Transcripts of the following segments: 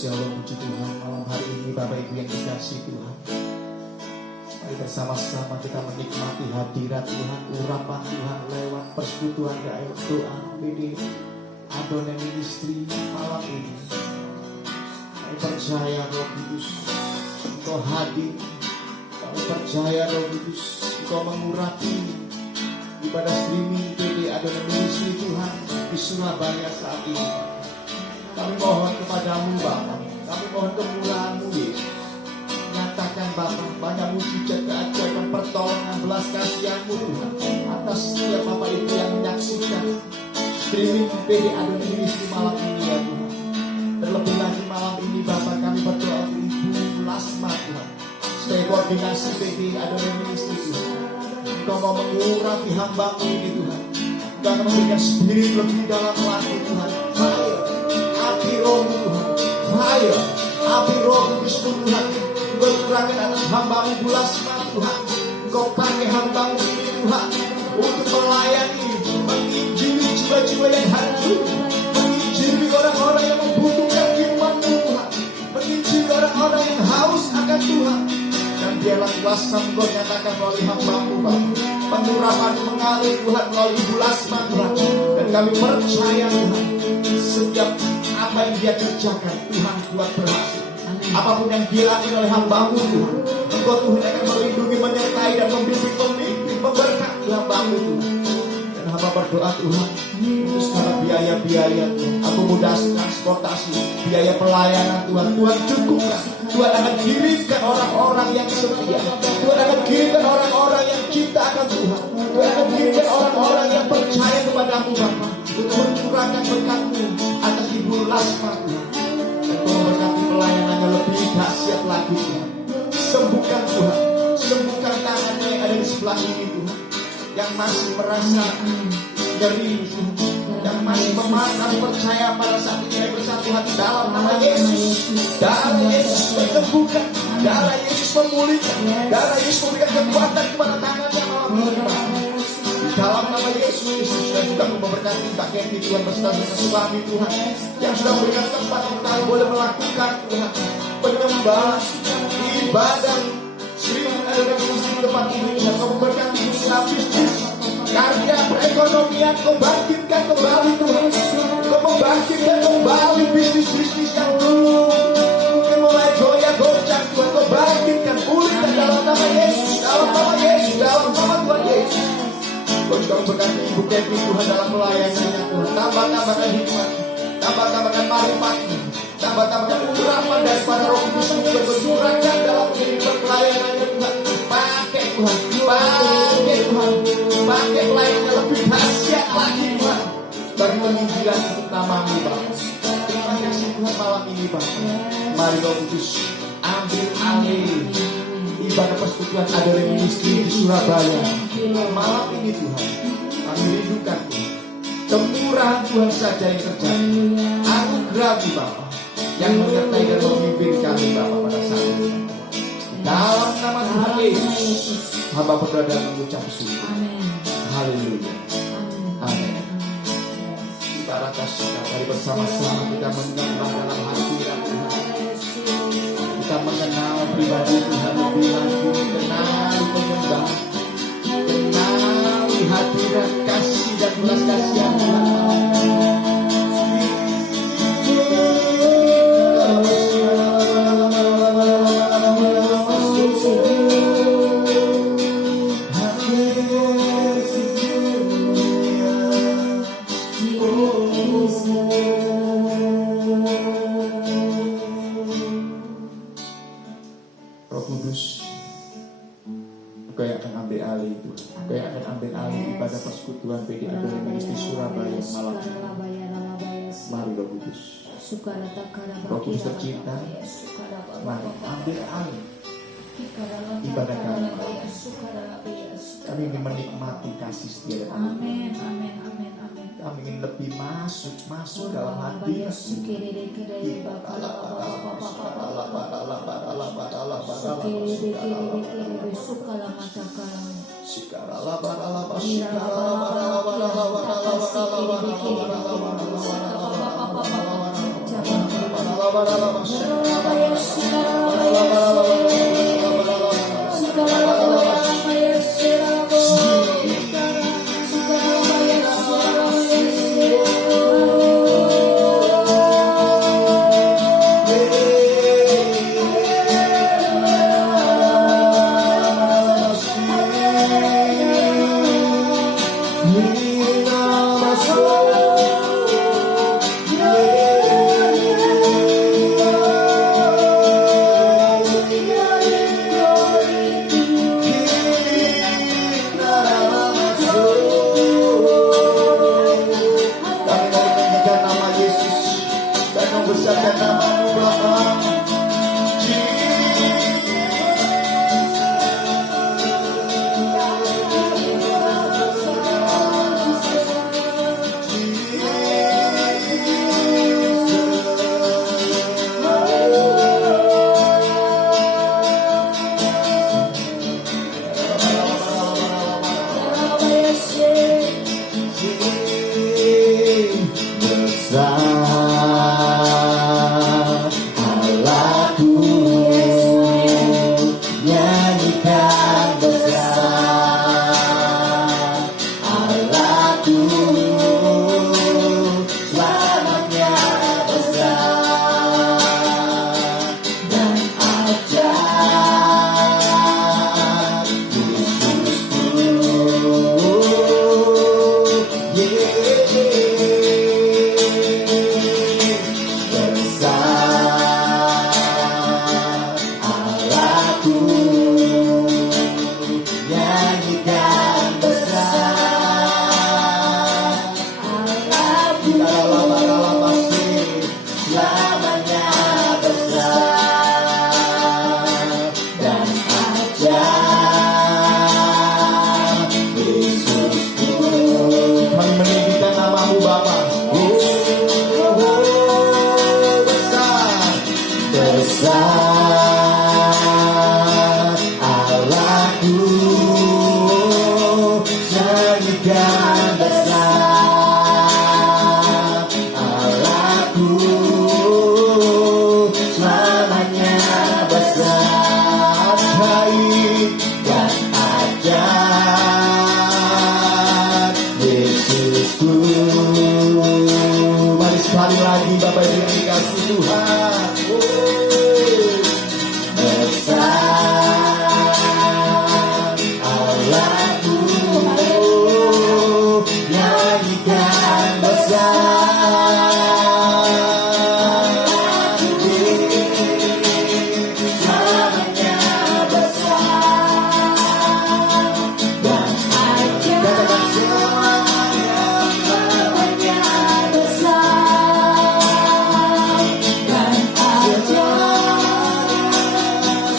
Shalom, puji Tuhan. Malam hari ini Bapak Ibu yang dikasihi Tuhan, mari bersama-sama kita menikmati hadirat Tuhan, urapan Tuhan lewat persekutuan doa PD Adonai Ministry malam ini. Kami percaya Roh Kudus Engkau hadir. Kami percaya Roh Kudus Engkau mengurapi ibadah streaming PD Adonai Ministry Tuhan di Surabaya saat ini. Kami mohon kepadamu Bapa, kami mohon kemurahan-Mu Yesus. Nyatakan Bapa banyak mujizat, keajaiban, pertolongan, belas kasihan-Mu Tuhan atas setiap Bapak Ibu yang menyaksikan streaming PD Adonai Ministry malam ini ya Tuhan. Terlebih lagi malam ini Bapa kami berdoa untuk Ibu Lasma Tuhan, sebagai koordinasi PD Adonai Ministry Tuhan. Engkau mau mengurapi hamba-Mu ini Tuhan. Engkau akan memberikan spirit lebih dalam lagi Tuhan. Api roh Tuhan, fire, api roh Kudus Tuhan berkurangkan atas hamba-Mu Ibu Lasma Tuhan. Engkau pakai hamba-Mu ini Tuhan untuk melayani, menginjili jiwa-jiwa yang hancur, menginjili orang-orang yang membutuhkan firman-Mu Tuhan, menginjili orang-orang yang haus akan Tuhan. Dan biarlah kuasa Engkau nyatakan melalui hamba-Mu Bapa, pengurapan-Mu mengalir Tuhan melalui Ibu Lasma Tuhan. Dan kami percaya Tuhan, setiap apa yang dia kerjakan Tuhan buat berhasil. Apapun yang dilakukan oleh hamba-Mu Tuhan, Engkau Tuhan akan melindungi, menyertai dan membimbing, pemimpin, memberkati hamba-Mu Tuhan. Dan hamba berdoa Tuhan untuk segala biaya-biaya, akomodasi, transportasi, biaya pelayanan Tuhan, Tuhan cukupkan. Tuhan akan kirimkan orang-orang yang setia, Tuhan akan kirimkan orang-orang yang cinta akan Tuhan, Tuhan akan kirimkan orang-orang yang percaya kepada-Mu Bapa untuk mencurahkan berkat-Mu atas Ibu Lasma Tuhan. Dan Tuhan memberkati pelayanannya lebih dahsyat lagi Tuhan. Sembuhkan Tuhan, sembuhkan tangannya yang ada di sebelah ini Tuhan, yang masih merasa nyeri Tuhan, yang masih memarah percaya pada saat ini bersatu hati dalam nama Yesus. Darah Yesus menyembuhkan, darah Yesus memulihkan, darah Yesus memberikan kekuatan kepada tangannya malam ini dalam nama Yesus Kristus. Dan juga memberkati Mbak Kendi Tuhan beserta dengan suami Tuhan yang sudah memberikan tempat untuk kami boleh melakukan Tuhan penyembahan ibadah streaming Adonai Ministry di tempat ini Tuhan. Kau memberkati usaha bisnis, karya perekonomian, Kau bangkitkan kembali Tuhan. Kau membangkitkan kembali bisnis-bisnis yang dulu mungkin mulai goyah-goncang Tuhan. Kau bangkitkan, pulihkan dalam nama Yesus, dalam nama Yesus, dalam nama Tuhan Yesus. Kau juga memberkati Ibu Kendi Tuhan dalam pelayanannya Tuhan. Tambah-tambahkan hikmat, tambah-tambahkan marifat-Mu, tambah-tambahkan urapan daripada Roh Kudus juga bercurahkan dalam kehidupan pelayanannya Tuhan. Pakai Tuhan, pakai Tuhan, pakai pelayanannya lebih dahsyat lagi Tuhan, bagi penginjilan untuk nama-Mu Bapa. Terima kasih Tuhan malam ini Bapa. Mari Roh Kudus ambil alih ibadah persekutuan Adonai Ministry di Surabaya malam ini Tuhan. Kami rindukan Tuhan, kemurahan Tuhan saja yang terjadi. Anugerah-Mu Bapa yang menyertai dan memimpin kami Bapa pada saat ini. Dalam nama Tuhan Yesus, hamba berdoa dan mengucap syukur. Haleluya. Amin. Kita rakaskan, mari bersama-sama kita menyembah dalam hadirat Tuhan. Kita mengenal pribadi Tuhan lebih lagi, kenali penyembah, kenali hadirat kasih dan belas kasihan Tuhan. Roh Kudus, Engkau yang akan ambil alih Tuhan. Engkau yang akan ambil alih ibadah persekutuan PD Adonai Ministry Surabaya malam ini. Kudus. Roh Kudus tercinta, mari ambil alih ibadah kami. Kami ingin menikmati kasih setia kami. Kami ingin lebih masuk dalam hati.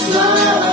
Selamat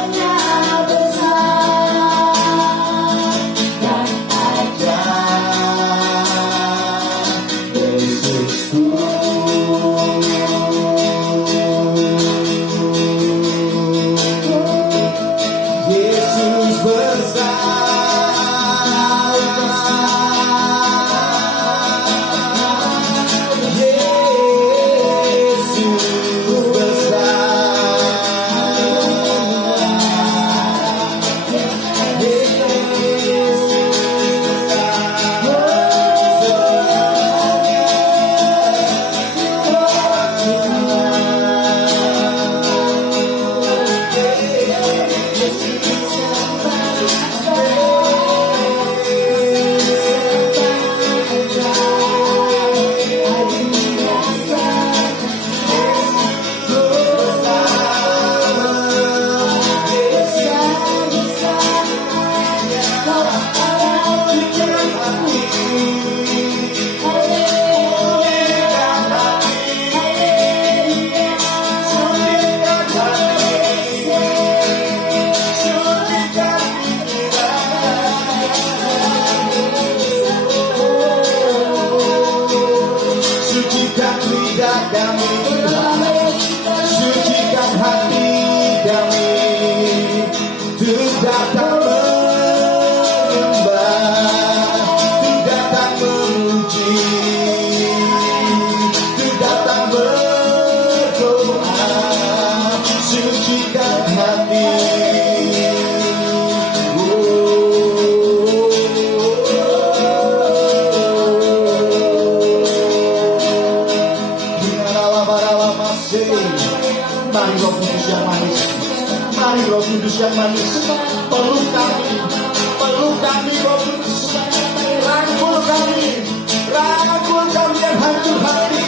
kami Tuhan, sucikan hati kami untuk datang menyembah, untuk datang memuji, untuk datang berdoa, sucikan hati. Mari Roh Kudus yang manis, mari Roh Kudus yang manis, peluk kami Roh Kudus, rangkul kami yang hancur hati,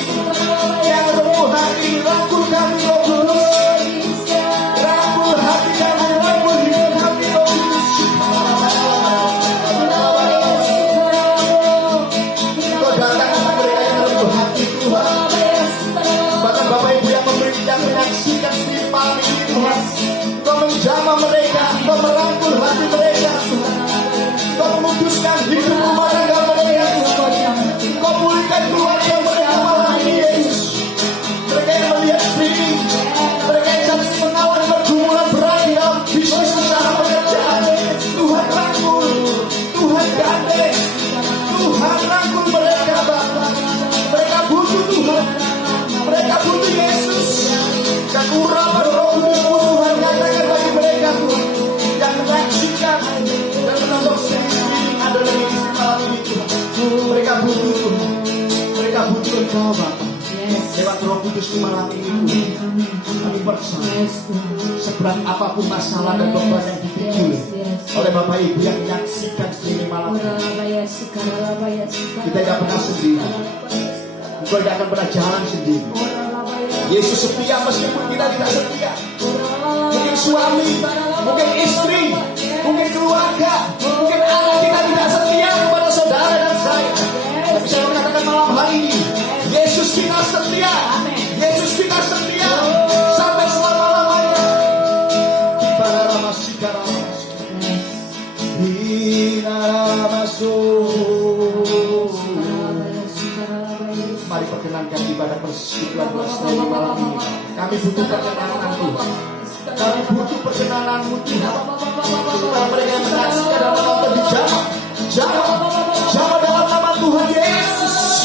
yang remuk hati, rangkul kami Roh Kudus, rangkul hati kami, rangkul hidup kami Roh Kudus. Kau datang kepada mereka yang remuk hati Tuhan, bahkan Bapak Ibu yang menyaksikan di malam ini Tuhan, Kau menjamah mereka, Kau merangkul hati mereka Tuhan, Kau memutuskan hidup rumah tangga mereka Tuhan, Kau pulihkan keluarga mereka malam ini Yesus. Mereka yang melihat streaming, mereka yang saling mengawal pergumulan berat di dalam bisnis usaha pekerjaan, Tuhan rangkul, Tuhan gandeng, Tuhan rangkul mereka Bapak. Mereka butuh Tuhan, mereka butuh Yesus. Dan urapan Roh Kudus Tuhan nyatakan bagi mereka Tuhan yang menyaksikan dan menonton streaming ada lagi di malam ini Tuhan. Mereka butuh Tuhan, mereka butuh Engkau Bapa. Lewat Roh Kudus di malam ini kami percaya seberat apapun masalah dan beban yang dipikul oleh Bapak Ibu yang menyaksikan streaming malam ini, kita tidak pernah sendiri, Engkau tidak akan pernah jalan sendiri. Yesus setia meskipun kita tidak setia. Mungkin suami, mungkin istri, mungkin keluarga, mungkin anak kita tidak setia kepada saudara dan saya. Tapi saya mengatakan malam hari ini, Yesus kita setia. Yesus kita setia sampai selama-lamanya. Mari perkenankan ibadah persekutuan bersama malam ini. Kami butuh perkenanan Tuhan. Kami butuh perkenanan-Mu Tuhan. Supaya mereka yang menyaksikan dan menonton di jamaah dalam nama Tuhan Yesus.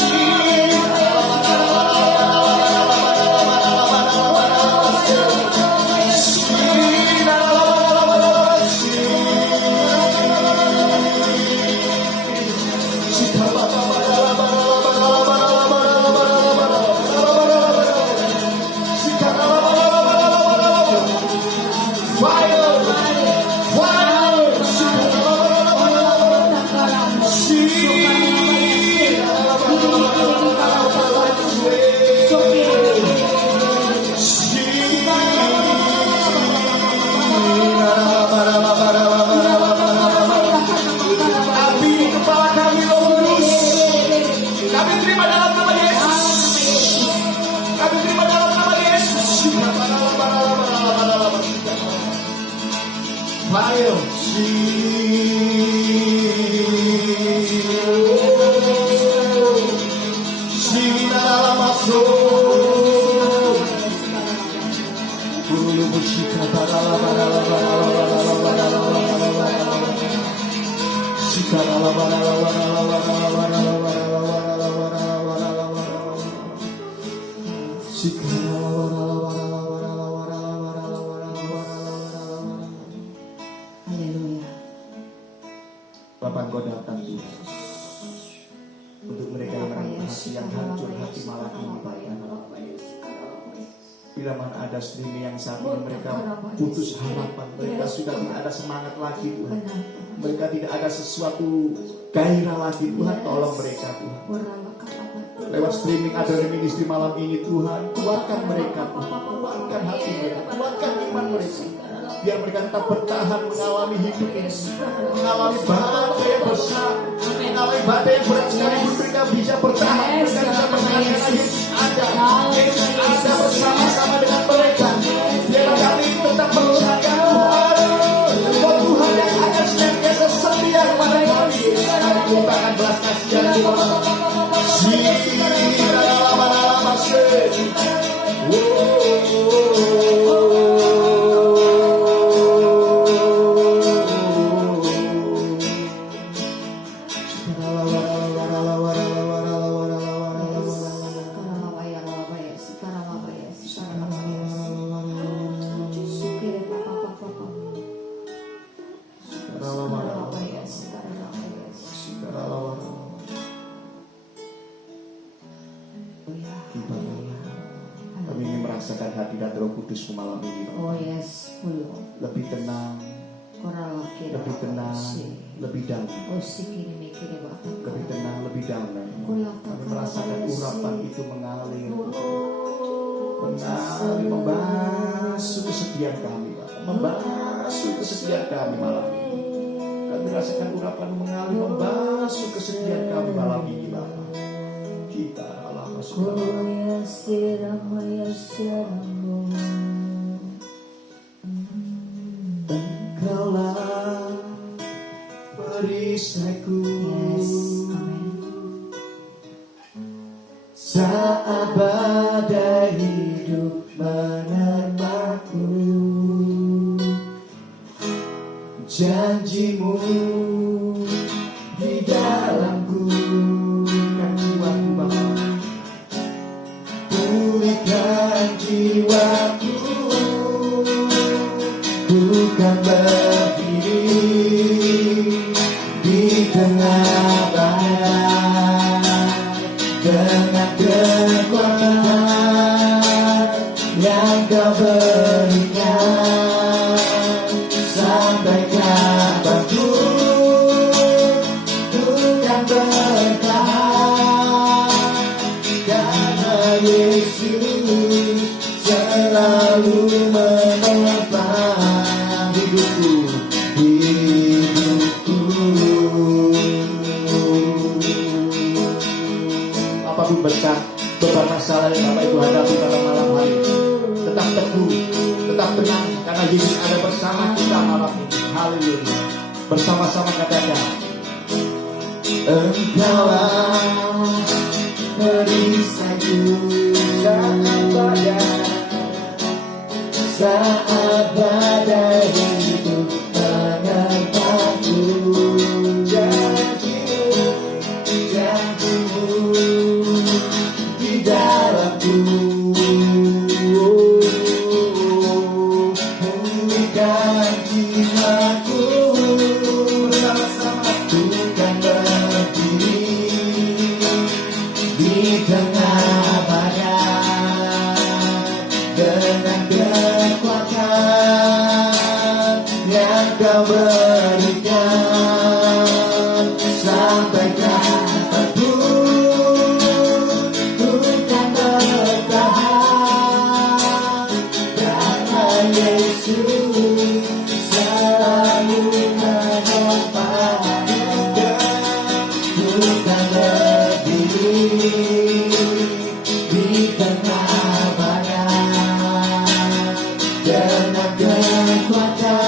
Bapak Engkau datang Tuhan untuk mereka yang hati yang hancur hati malam ini Bapak. Bila mana ada streaming yang saat ini mereka putus harapan, mereka sudah tidak ada semangat lagi Tuhan, mereka tidak ada sesuatu gairah lagi Tuhan, tolong mereka Tuhan. Lewat streaming ada ministry malam ini Tuhan, kuatkan mereka Tuhan, kuatkan hati mereka, kuatkan iman mereka, biar mereka tetap bertahan mengalami hidup ini, mengalami badai yang besar, mengalami badai yang berat sekalipun mereka bisa bertahan, mereka bisa bertahan karena Yesus ada bersama-sama dengan mereka. Biarlah kami tetap percaya Tuhan, Engkau Tuhan yang akan senantiasa setia kepada kami. Kami limpahkan belas kasihan Tuhan. Kami ingin merasakan hadirat Roh Kudus malam ini. Oh yes, full. Lebih tenang, lebih tenang, lebih damai. Lebih tenang, lebih damai. Kami merasakan urapan itu mengalir, membasuh kesedihan kami, membasuh kesedihan kami malam ini. Kami merasakan urapan mengalir, membasuh kesedihan kami malam ini, Bapak. Kita Allah masuk. Engkaulah perisaiku, Yes, amen. saat badai hidup menerpaku. Janjimu di dalamku, kan jiwaku Bapa, pulihkan jiwaku. Bukan berdiri di tengah badai dengan kekuatan yang Kau berikan. Sampai kapanpun ku kan bertahan, karena Yesus selalu menopang hidupku. Apapun beban masalah yang Bapak Ibu hadapi pada malam hari, tetap teguh, tetap tenang, karena Yesus ada bersama kita malam ini. Haleluya. Bersama-sama katakan, Engkaulah perisaiku saat badai hidup menerpaku. Janjimu di dalamku, pulihkan jiwaku. Bersama-sama bukan berdiri di tengah badai dengan kekuatan yang Kau berikan. Sampai kapanpun ku kan bertahan, karena Yesus selalu menopang. Bukan berdiri di tengah badai dengan kekuatan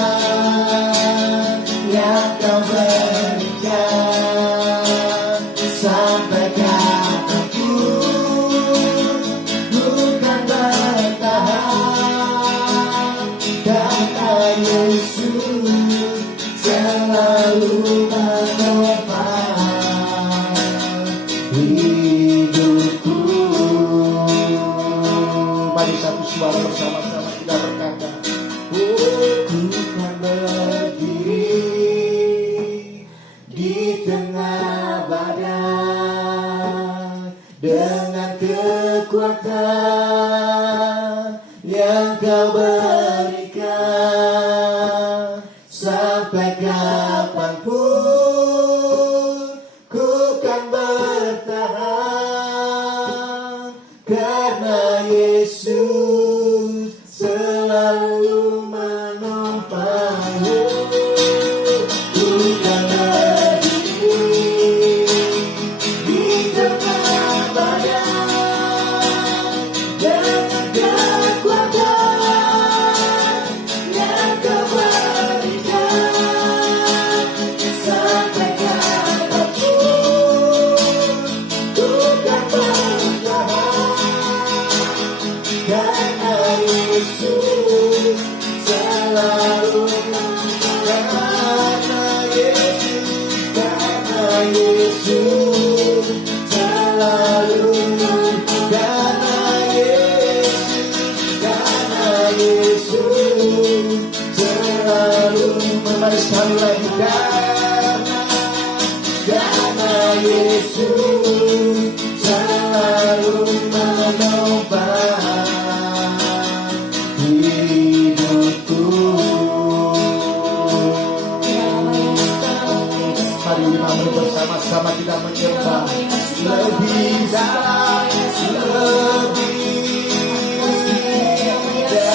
yang Kau berikan. Sampai kapanpun bukan bertahan, karena Yesus selalu menopang hidupku. Mari satu suara bersama-sama kita berkata, ku kan berdiri di tengah badai dengan kekuatan yang Kau berikan. Sampai kapanpun ku kan bertahan, karena Yesus selalu menopang. Bukan berdiri di tengah badai dengan kekuatan yang Kau berikan. Sampai kapanpun ku kan bertahan, karena Yesus selalu, karena Yesus selalu, karena Yesus selalu. Mari sekali lagi, karena Yesus selalu menopang hidupku. Mari 5 menit bersama-sama kita menyembah lebih dalam, lebih dalam.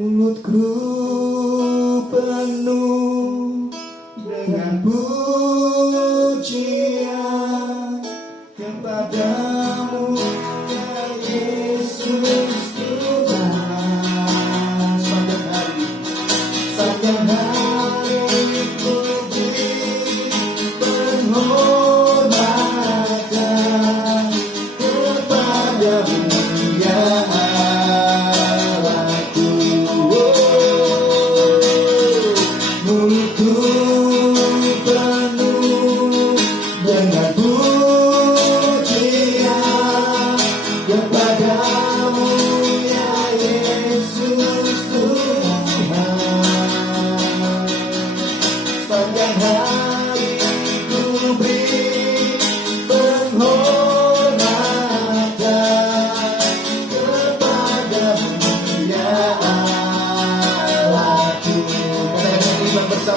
Mulutku penuh dengan pujian kepadamu, ya Yesus Tuhan. Sepanjang hari ku beri penghormatan kepadamu, ya mulutku penuh dengan pujian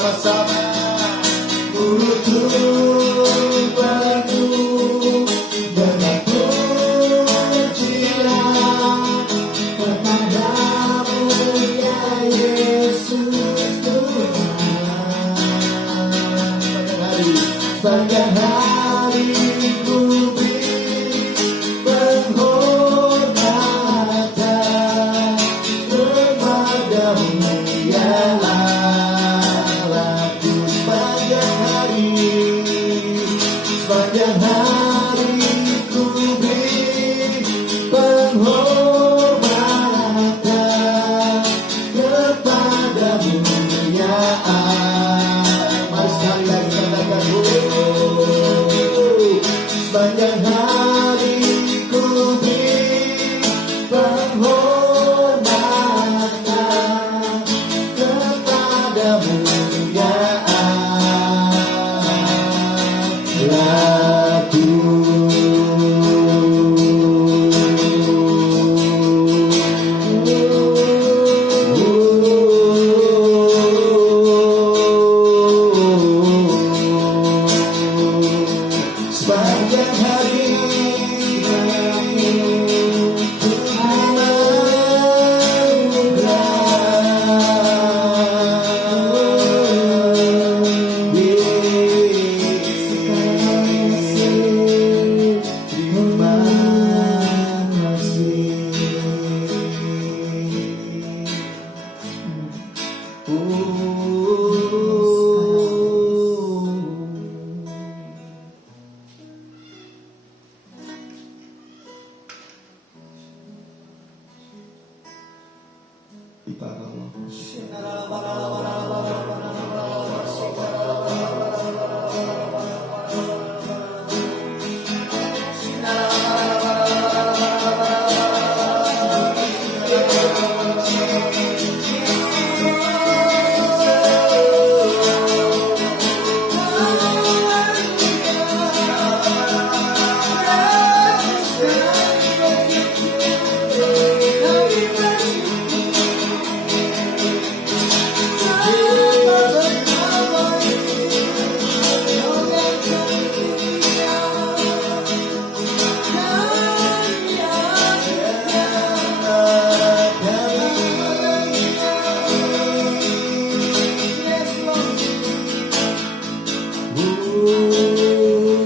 bersama-sama. Butuh penuh dengan pujian kepadamu ya Yesus Tuhan. Sepanjang hari ku beri penghormatan kepadamu ya Allah. Sepanjang hari ku beri penghormatan kepadamu ya Allah. Mari sekali lagi katakan, sepanjang hari ku beri penghormatan kepadamu ya sepanjang hari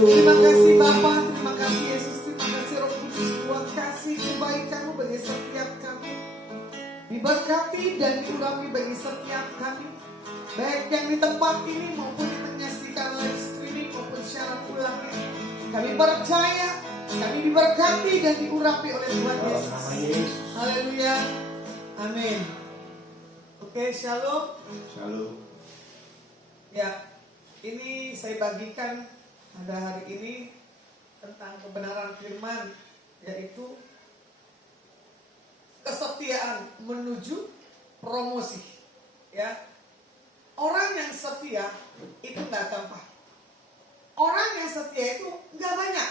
Terima kasih Bapa, terima kasih Yesus, terima kasih Roh Kudus buat kasih kebaikan-Mu bagi setiap kami. Diberkati dan diurapi bagi setiap kami, baik yang di tempat ini maupun yang menyaksikan live streaming maupun secara ulangnya. Kami percaya, kami diberkati dan diurapi oleh Tuhan Yesus. Haleluya, amin. Oke, shalom. Shalom. Ya, ini saya bagikan pada hari ini tentang kebenaran firman, yaitu kesetiaan menuju promosi. Ya, orang yang setia itu nggak gampang. Orang yang setia itu nggak banyak.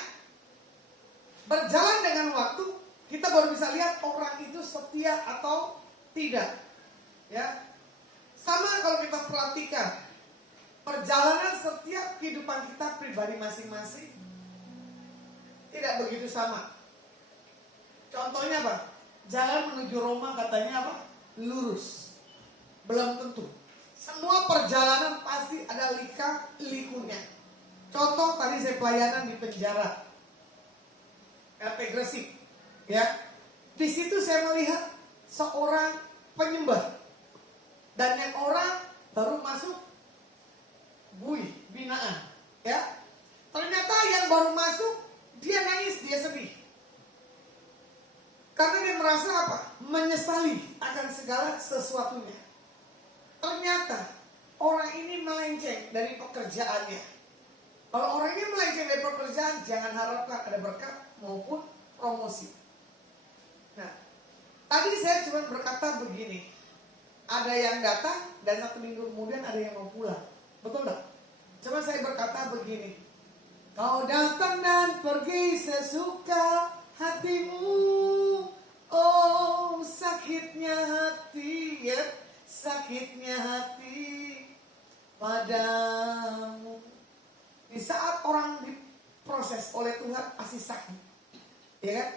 Berjalan dengan waktu kita baru bisa lihat orang itu setia atau tidak. Ya, sama kalau kita perhatikan perjalanan setiap kehidupan kita pribadi masing-masing tidak begitu sama. Contohnya apa? Jalan menuju Roma katanya apa? Lurus. Belum tentu. Semua perjalanan pasti ada lika-likunya. Contoh tadi saya pelayanan di penjara LP Gresik, ya. Di situ saya melihat seorang penyembah dan yang orang baru masuk binaan, ya. Ternyata yang baru masuk dia nangis, dia sedih. Karena dia merasa apa? Menyesali akan segala sesuatunya. Ternyata orang ini melenceng dari pekerjaannya. Kalau orang ini melenceng dari pekerjaan, jangan harapkan ada berkat maupun promosi. Nah, tadi saya cuma berkata begini. Ada yang datang dan 1 minggu kemudian ada yang mau pulang. Betul tak? Cuma saya berkata begini. Kau datang dan pergi sesuka hatimu. Oh, sakitnya hati, ya. Sakitnya hati. padamu. Di saat orang diproses oleh Tuhan pasti sakit, ya kan?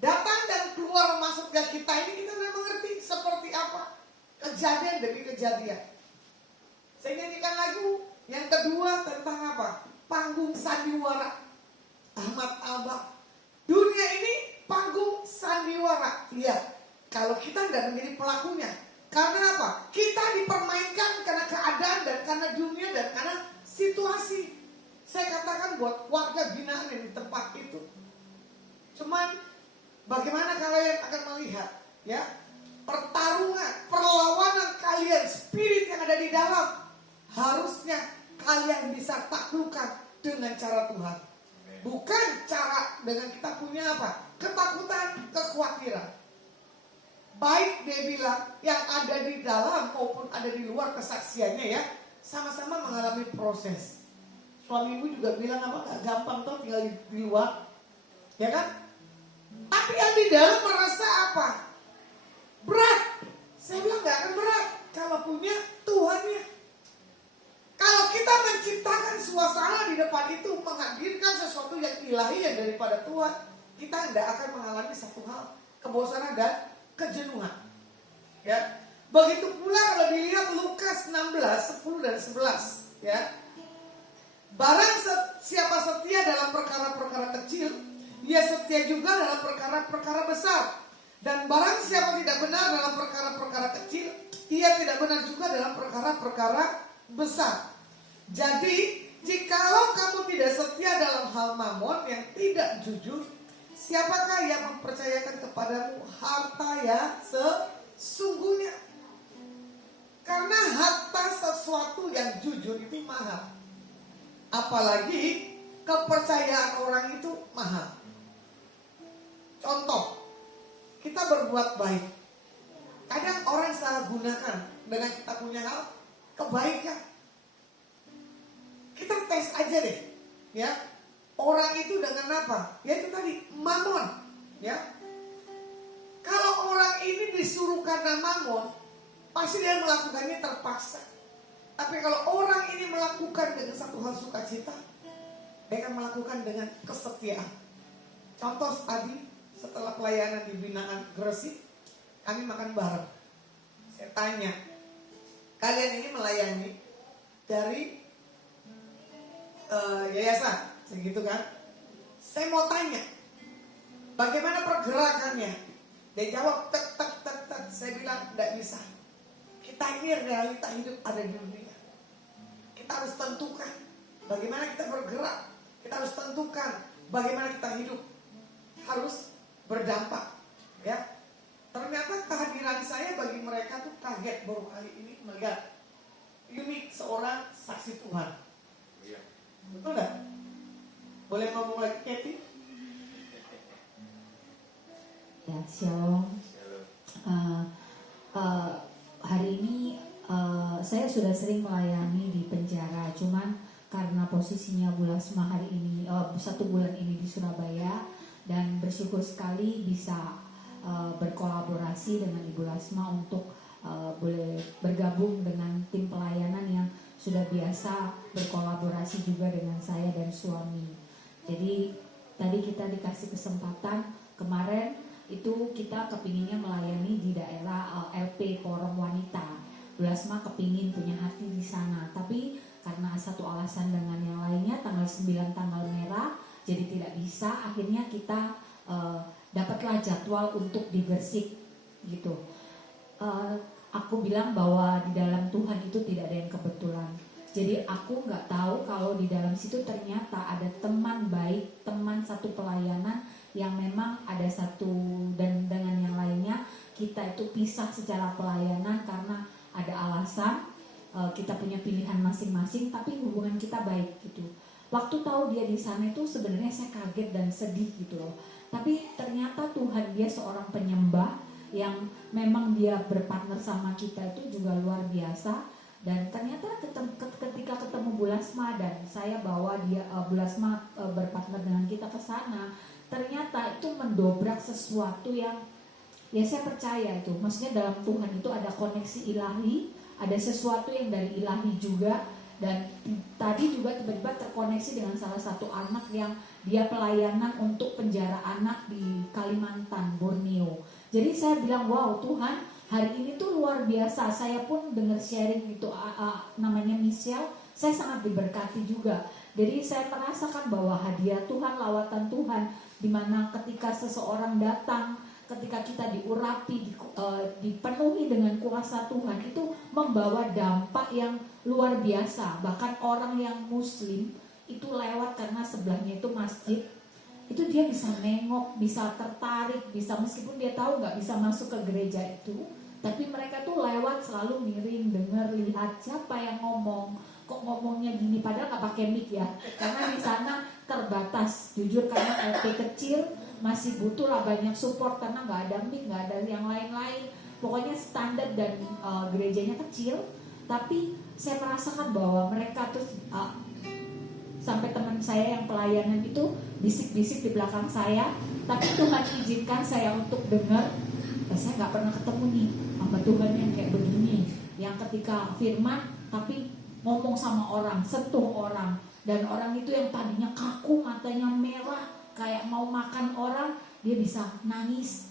Datang dan keluar masuknya kita ini kita tidak mengerti seperti apa kejadian demi kejadian. Saya nyanyikan lagu yang kedua tentang apa? Panggung sandiwara. Ahmad Albar. Dunia ini panggung sandiwara. Iya, kalau kita tidak menjadi pelakunya. Karena apa? Kita dipermainkan karena keadaan dan karena dunia dan karena situasi. Saya katakan buat warga binaan yang di tempat itu. Cuman bagaimana kalian akan melihat ya pertarungan, perlawanan kalian, spirit yang ada di dalam, harusnya kalian bisa taklukkan dengan cara Tuhan. Bukan cara dengan kita punya apa? Ketakutan, kekhawatiran. Baik dia bilang yang ada di dalam maupun ada di luar kesaksiannya ya, sama-sama mengalami proses. Suamimu juga bilang apa? Gak gampang tuh tinggal di luar, ya kan? Tapi yang di dalam merasa apa? Berat. Saya bilang gak akan berat kalau punya Tuhannya. Kalau kita menciptakan suasana di depan itu menghadirkan sesuatu yang ilahi yang daripada Tuhan, kita tidak akan mengalami satu hal, kebosanan dan kejenuhan. Ya, begitu pula kalau dilihat Lukas 16, 10 dan 11, ya. Barang siapa setia dalam perkara-perkara kecil, ia setia juga dalam perkara-perkara besar. Dan barang siapa tidak benar dalam perkara-perkara kecil, ia tidak benar juga dalam perkara-perkara besar. Jadi, jikalau kamu tidak setia dalam hal mamon yang tidak jujur, siapakah yang mempercayakan kepadamu harta yang sesungguhnya? Karena harta sesuatu yang jujur itu mahal. Apalagi kepercayaan orang itu mahal. Contoh, kita berbuat baik. Kadang orang salah gunakan dengan kita punya hal kebaikan. Kita tes aja deh, ya. Orang itu dengan apa? Ya itu tadi, mamon, ya. Kalau orang ini disuruh karena mamon, pasti dia melakukannya terpaksa. Tapi kalau orang ini melakukan dengan satu hal sukacita, dia akan melakukan dengan kesetiaan. Contoh tadi, setelah pelayanan di binaan Gresik, kami makan bareng. Saya tanya, kalian ini melayani dari yayasan, segitu kan? Saya mau tanya, bagaimana pergerakannya? Dia jawab, tek. Saya bilang, tidak bisa. Kita ini realita hidup ada di dunia. Kita harus tentukan bagaimana kita bergerak. Kita harus tentukan bagaimana kita hidup. Harus berdampak, ya. Ternyata kehadiran saya bagi mereka tuh kaget baru kali ini melihat unik seorang saksi Tuhan. Betul gak? Boleh ngomong lagi, Kathy? Ya, shalom. Hari ini saya sudah sering melayani di penjara, cuman karena posisinya Bu Lasma hari ini 1 bulan ini di Surabaya, dan bersyukur sekali bisa berkolaborasi dengan Ibu Lasma untuk boleh bergabung dengan tim pelayanan yang sudah biasa berkolaborasi juga dengan saya dan suami. Jadi tadi kita dikasih kesempatan, kemarin itu kita kepinginnya melayani di daerah LP Forum Wanita. Bu Lasma kepingin punya hati di sana, tapi karena satu alasan dengan yang lainnya, tanggal 9 tanggal merah, jadi tidak bisa. Akhirnya kita dapatlah jadwal untuk di Gresik gitu. Aku bilang bahwa di dalam Tuhan itu tidak ada yang kebetulan. Jadi aku nggak tahu kalau di dalam situ ternyata ada teman baik, teman satu pelayanan yang memang ada satu, dan dengan yang lainnya kita itu pisah secara pelayanan karena ada alasan, kita punya pilihan masing-masing, tapi hubungan kita baik gitu. Waktu tahu dia di sana itu sebenarnya saya kaget dan sedih gitu loh. Tapi ternyata Tuhan, dia seorang penyembah yang memang dia berpartner sama kita itu juga luar biasa. Dan ternyata ketika ketemu Bu Lasma dan saya bawa dia, Bu Lasma berpartner dengan kita ke sana, ternyata itu mendobrak sesuatu yang ya saya percaya itu. Maksudnya dalam Tuhan itu ada koneksi ilahi, ada sesuatu yang dari ilahi juga. Dan tadi juga tiba-tiba terkoneksi dengan salah satu anak yang dia pelayanan untuk penjara anak di Kalimantan, Borneo. Jadi saya bilang, wow Tuhan, hari ini tuh luar biasa. Saya pun dengar sharing itu namanya Michelle, saya sangat diberkati juga. Jadi saya merasakan bahwa hadiah Tuhan, lawatan Tuhan, dimana ketika seseorang datang, ketika kita diurapi, dipenuhi dengan kuasa Tuhan, itu membawa dampak yang luar biasa. Bahkan orang yang muslim itu lewat karena sebelahnya itu masjid, itu dia bisa nengok, bisa tertarik, bisa meskipun dia tahu gak bisa masuk ke gereja itu, tapi mereka tuh lewat selalu miring, dengar, lihat siapa yang ngomong, kok ngomongnya gini, padahal gak pakai mic ya, karena di sana terbatas. Jujur karena LP kecil, masih butuh lah banyak support karena nggak ada mic, nggak ada yang lain-lain. Pokoknya standar dan gerejanya kecil. Tapi saya merasakan bahwa mereka tuh sampai teman saya yang pelayanan itu bisik-bisik di belakang saya. Tapi Tuhan izinkan saya untuk dengar. Saya nggak pernah ketemu nih sama Tuhan yang kayak begini, yang ketika firman tapi ngomong sama orang, sentuh orang, dan orang itu yang tadinya kaku, matanya merah, kayak mau makan orang, dia bisa nangis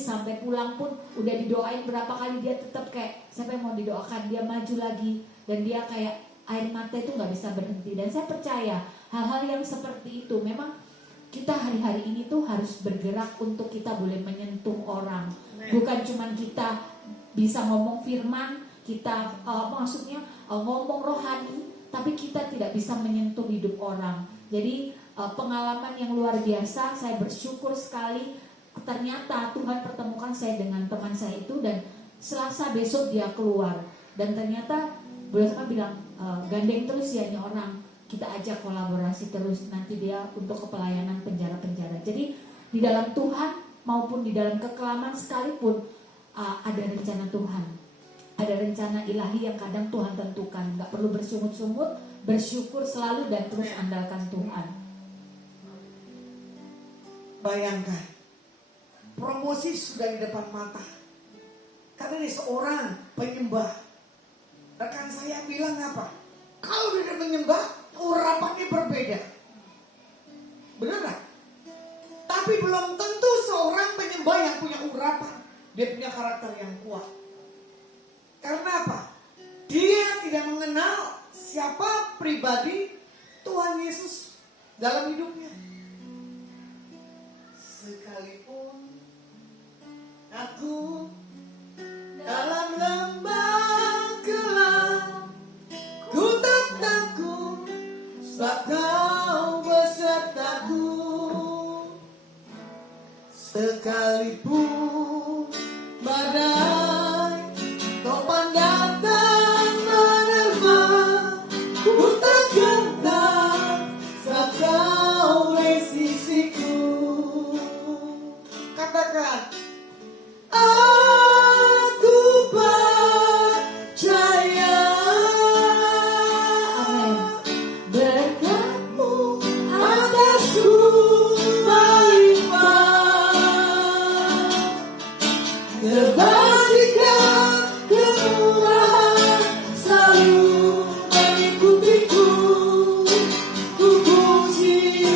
sampai pulang pun udah didoain berapa kali, dia tetap kayak siapa yang mau didoakan, dia maju lagi, dan dia kayak air mata itu nggak bisa berhenti. Dan saya percaya hal-hal yang seperti itu memang kita hari-hari ini tuh harus bergerak untuk kita boleh menyentuh orang, bukan cuman kita bisa ngomong firman, kita maksudnya ngomong rohani, tapi kita tidak bisa menyentuh hidup orang. Jadi pengalaman yang luar biasa, saya bersyukur sekali. Ternyata Tuhan pertemukan saya dengan teman saya itu, dan Selasa besok dia keluar, dan ternyata Bu Lesma bilang gandeng terus ya ini orang, kita ajak kolaborasi terus nanti dia untuk kepelayanan penjara-penjara. Jadi di dalam Tuhan maupun di dalam kekelaman sekalipun ada rencana Tuhan, ada rencana ilahi yang kadang Tuhan tentukan. Gak perlu bersungut-sungut, bersyukur selalu dan terus andalkan Tuhan. Bayangkan, promosi sudah di depan mata. Karena dia seorang penyembah. Rekan saya bilang apa? Kalau dia menyembah, urapannya berbeda. Benar gak? Tapi belum tentu seorang penyembah yang punya urapan, dia punya karakter yang kuat. Karena apa? Dia tidak mengenal siapa pribadi Tuhan Yesus dalam hidupnya. Sekalipun aku dalam lembah gelap, ku tak takut sebab Kau besertaku. Sekalipun badai topan datang menerpa, ku tak gentar sebab Kau di sisiku. Katakan, aku percaya. Amin. Berkat-Mu atasku melimpah, kebajikan kemurahan selalu mengikutiku. Ku puji,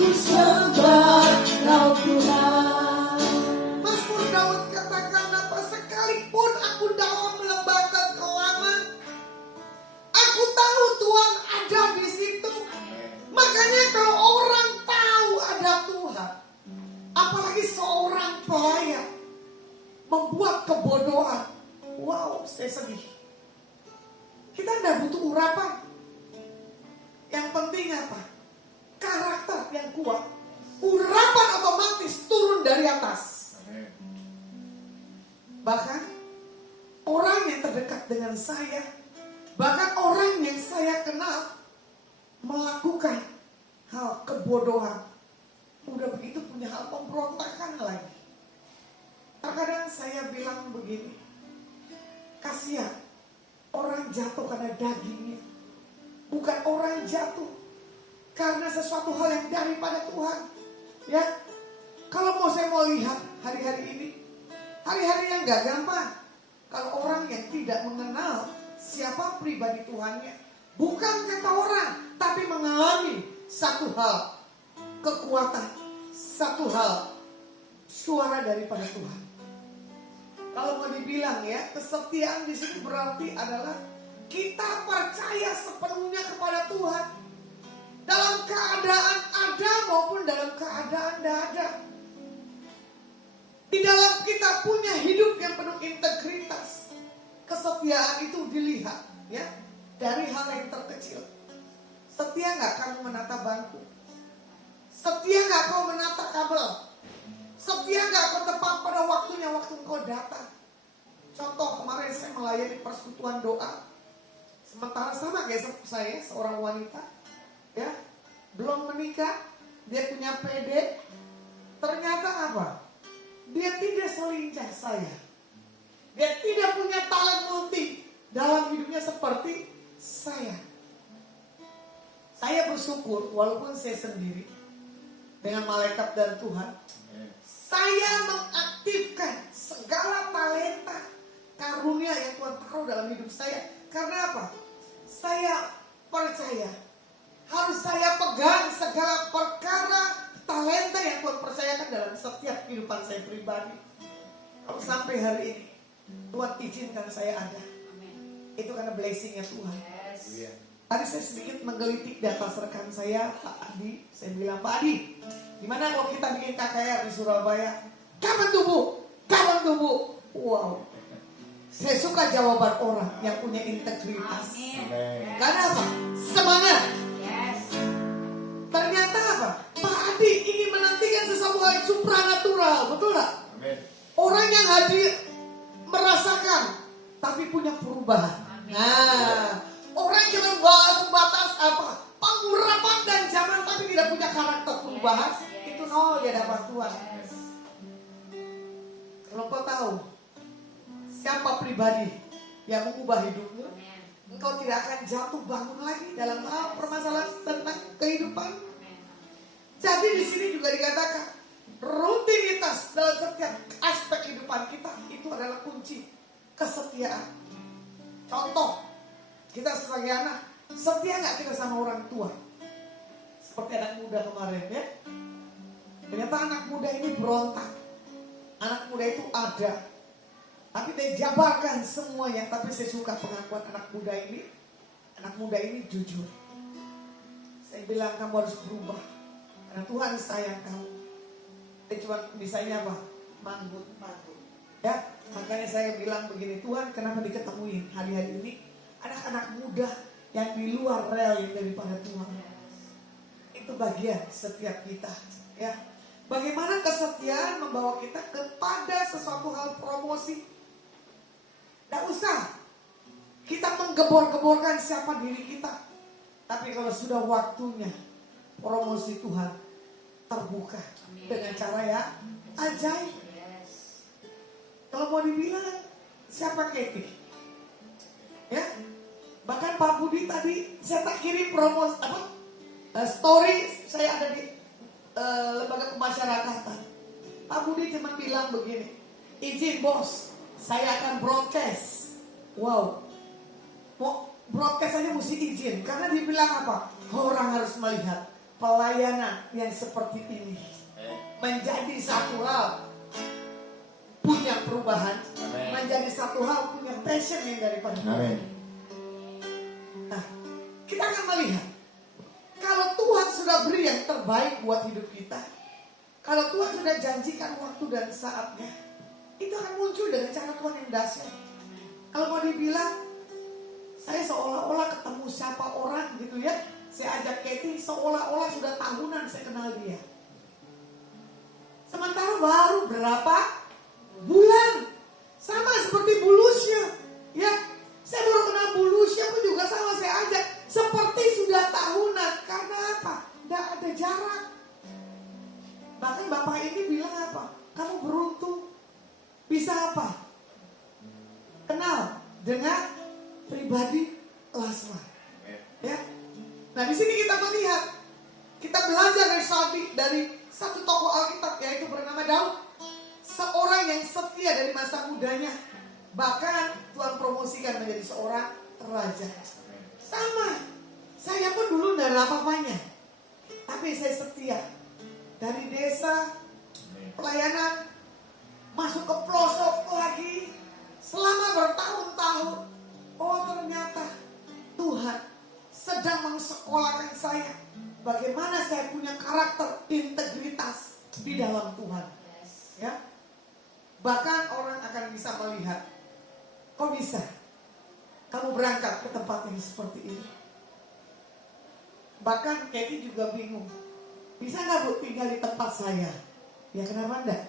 ku sembah Kau Tuhan. Mazmur Daud katakan apa? Sekalipun aku dalam lembah kekelaman, aku tahu Tuhan ada di situ. Makanya kalau orang tahu ada Tuhan, apalagi seorang pelayan membuat kebodohan, wow, saya sedih. Kita tidak butuh urapan. Yang penting apa? Karakter yang kuat. Urapan otomatis turun dari atas. Bahkan orang yang terdekat dengan saya, bahkan orang yang saya kenal melakukan hal kebodohan, udah begitu punya hal pemberontakan lagi. Terkadang saya bilang begini, kasihan orang jatuh karena dagingnya, bukan orang jatuh karena sesuatu hal yang daripada Tuhan. Ya, kalau saya mau lihat hari-hari ini, hari-hari yang gak gampang. kalau orang yang tidak mengenal siapa pribadi Tuhannya. Bukan kata orang, tapi mengalami satu hal, kekuatan, satu hal, suara daripada Tuhan. Kalau mau dibilang ya, kesetiaan di sini berarti adalah kita percaya sepenuhnya kepada Tuhan. Dalam keadaan ada maupun dalam keadaan tidak ada. Di dalam kita punya hidup yang penuh integritas. Kesetiaan itu dilihat ya dari hal yang terkecil. Setia nggak kamu menata bangku? Setia nggak kau menata kabel? Setia nggak kau tepat pada waktunya waktu kau datang? Contoh kemarin saya melayani persekutuan doa. Sementara sama kayak saya seorang wanita ya belum menikah, dia punya PD. Ternyata apa? Dia tidak selincah saya. Dia tidak punya talent multi dalam hidupnya seperti saya. Saya bersyukur walaupun saya sendiri dengan malaikat dan Tuhan. Saya mengaktifkan segala talenta karunia yang Tuhan taruh dalam hidup saya. Karena apa? Saya percaya harus saya pegang segala perkara talenta yang Tuhan percayakan dalam setiap kehidupan saya pribadi. Kalau sampai hari ini Tuhan izinkan saya ada, itu karena blessingnya Tuhan. Tadi saya sedikit menggelitik di atas rekan saya, Pak Adi. Saya bilang, Pak Adi, gimana kalau kita bikin KKR di Surabaya? Kapan tubuh? Kapan tubuh? Wow. Saya suka jawaban orang yang punya integritas. Karena apa? Semangat. Ternyata apa? Pak Adi ingin menantikan sesuatu yang supranatural, betul tak? Orang yang hadir merasakan, tapi punya perubahan. Nah, orang yang sebatas apa? Pengurapan dan zaman, tapi tidak punya karakter perubahan, itu nol ya dapat Tuhan. Kalau kau tahu siapa pribadi yang mengubah hidupmu, engkau tidak akan jatuh bangun lagi dalam hal permasalahan tentang kehidupan. Jadi di sini juga dikatakan rutinitas dalam setiap aspek kehidupan kita itu adalah kunci kesetiaan. Contoh, kita sebagai anak setia nggak kita sama orang tua? Seperti anak muda kemarin ya. Ternyata anak muda ini berontak. Anak muda itu ada, tapi dia jabarkan semuanya. Tapi saya suka pengakuan anak muda ini. Anak muda ini jujur. Saya bilang kamu harus berubah karena Tuhan sayang kamu. Dia cuma bisanya apa? Manggut. Ya, makanya saya bilang begini, Tuhan kenapa diketemuin hari-hari ini anak-anak muda yang di luar rel daripada Tuhan. Itu bagian setiap kita. Ya, bagaimana kesetiaan membawa kita kepada sesuatu hal promosi. Tidak usah kita menggebor-geborkan siapa diri kita. Tapi kalau sudah waktunya promosi Tuhan terbuka dengan cara yang ajaib. Kalau mau dibilang siapa Katie? Ya, bahkan Pak Budi tadi saya tak kirim promosi story saya ada di lembaga kemasyarakatan. Pak Budi cuma bilang begini, izin bos, saya akan broadcast. Wow, mau broadcast aja mesti izin karena dia bilang apa? Orang harus melihat pelayanan yang seperti ini menjadi satu hal punya perubahan. Amen. Menjadi satu hal punya passion yang daripada Tuhan. Nah, kita akan melihat kalau Tuhan sudah beri yang terbaik buat hidup kita, kalau Tuhan sudah janjikan waktu dan saatnya, itu akan muncul dengan cara Tuhan yang dahsyat. Kalau mau dibilang saya seolah-olah ketemu siapa orang gitu ya, saya ajak Katie seolah-olah sudah tahunan saya kenal dia. Sementara baru berapa bulan, sama seperti bulusnya, ya. Saya baru kenal bulusnya pun juga sama saya ajak, seperti sudah tahunan. Karena apa? Tidak ada jarak. Bahkan bapak ini bilang apa? Kamu beruntung, bisa apa? Kenal dengan pribadi Lasma, ya. Nah di sini kita melihat, kita belajar dari satu tokoh Alkitab yaitu bernama Daud. Seorang yang setia dari masa mudanya. Bahkan Tuhan promosikan menjadi seorang raja. Sama, saya pun dulu tidak ada apa-apanya, tapi saya setia. Dari desa, pelayanan, masuk ke pelosok lagi, selama bertahun-tahun. Oh ternyata Tuhan sedang mensekolahkan saya bagaimana saya punya karakter integritas di dalam Tuhan. Ya, bahkan orang akan bisa melihat, kok bisa kamu berangkat ke tempat yang seperti ini? Bahkan Katie juga bingung, bisa nggak Bu tinggal di tempat saya? Ya kenapa enggak?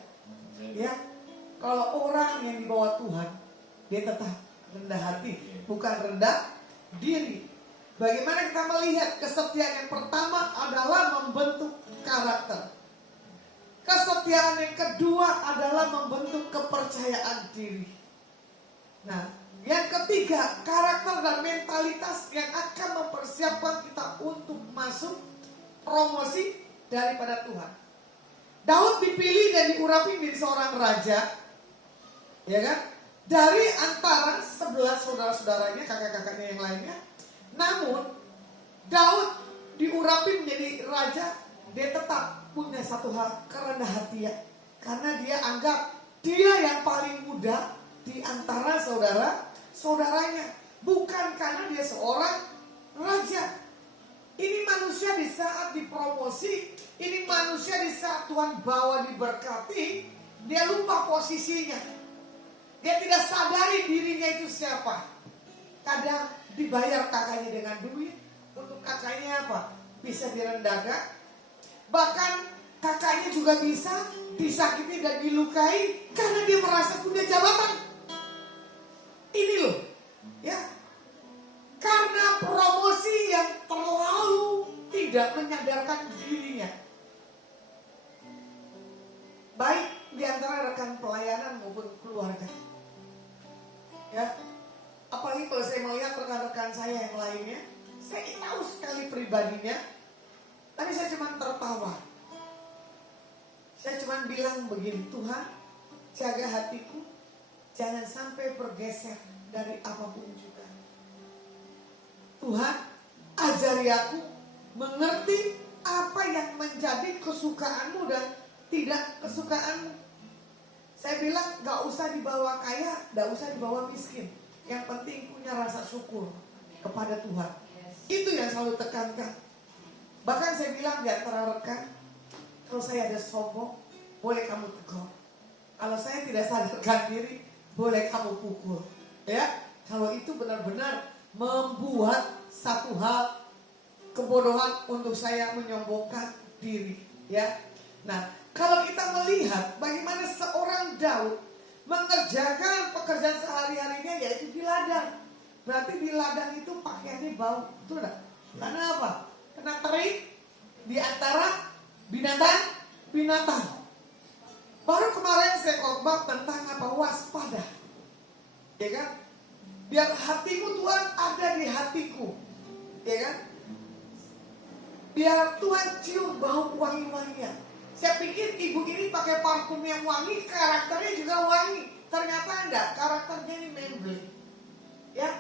Ya, kalau orang yang dibawa Tuhan, dia tetap rendah hati, bukan rendah diri. Bagaimana kita melihat kesetiaan yang pertama adalah membentuk karakter. Kesetiaan yang kedua adalah membentuk kepercayaan diri. Nah, yang ketiga, karakter dan mentalitas yang akan mempersiapkan kita untuk masuk promosi daripada Tuhan. Daud dipilih dan diurapi menjadi seorang raja, ya kan? Dari antara 11 saudara-saudaranya, kakak-kakaknya yang lainnya. Namun, Daud diurapi menjadi raja, dia tetap punya satu hal, kerendahan hati ya. Karena dia anggap dia yang paling muda di antara saudara-saudaranya. Bukan karena dia seorang raja. Ini manusia di saat dipromosi, ini manusia di saat Tuhan bawa diberkati, dia lupa posisinya. Dia tidak sadari dirinya itu siapa. Kadang dibayar kakaknya dengan duit, untuk kakaknya apa? Bisa direndahkan. Bahkan kakaknya juga bisa disakiti dan dilukai karena dia merasa punya jabatan. Ini loh, ya. Karena promosi yang terlalu tidak menyadarkan dirinya. Baik di antara rekan pelayanan maupun keluarga. Ya. Apalagi kalau saya melihat rekan-rekan saya yang lainnya, saya tahu sekali pribadinya, tapi saya cuma tertawa. Saya cuma bilang begini, Tuhan, jaga hatiku, jangan sampai bergeser dari apapun juga. Tuhan, ajari aku mengerti apa yang menjadi kesukaanmu dan tidak kesukaanmu. Saya bilang, gak usah dibawa kaya, gak usah dibawa miskin. Yang penting punya rasa syukur kepada Tuhan. Itu yang selalu tekankan. Bahkan saya bilang di antara rekan, kalau saya ada sombong, boleh kamu tegur. Kalau saya tidak sadarkan diri, boleh kamu pukul. Ya, kalau itu benar-benar membuat satu hal kebodohan untuk saya menyombongkan diri. Ya, nah kalau kita melihat bagaimana seorang Daud mengerjakan pekerjaan sehari-harinya yaitu di ladang. Berarti di ladang itu pakaiannya bau, betul enggak? Karena apa? Karena terik di antara binatang. Baru kemarin saya khotbah tentang apa? Waspada. Ya kan? Biar hatimu Tuhan ada di hatiku. Ya kan? Biar Tuhan cium bau wangi-wangian. Saya pikir ibu ini pakai parfum yang wangi, karakternya juga wangi. Ternyata enggak, karakternya ini Maybelline. Ya,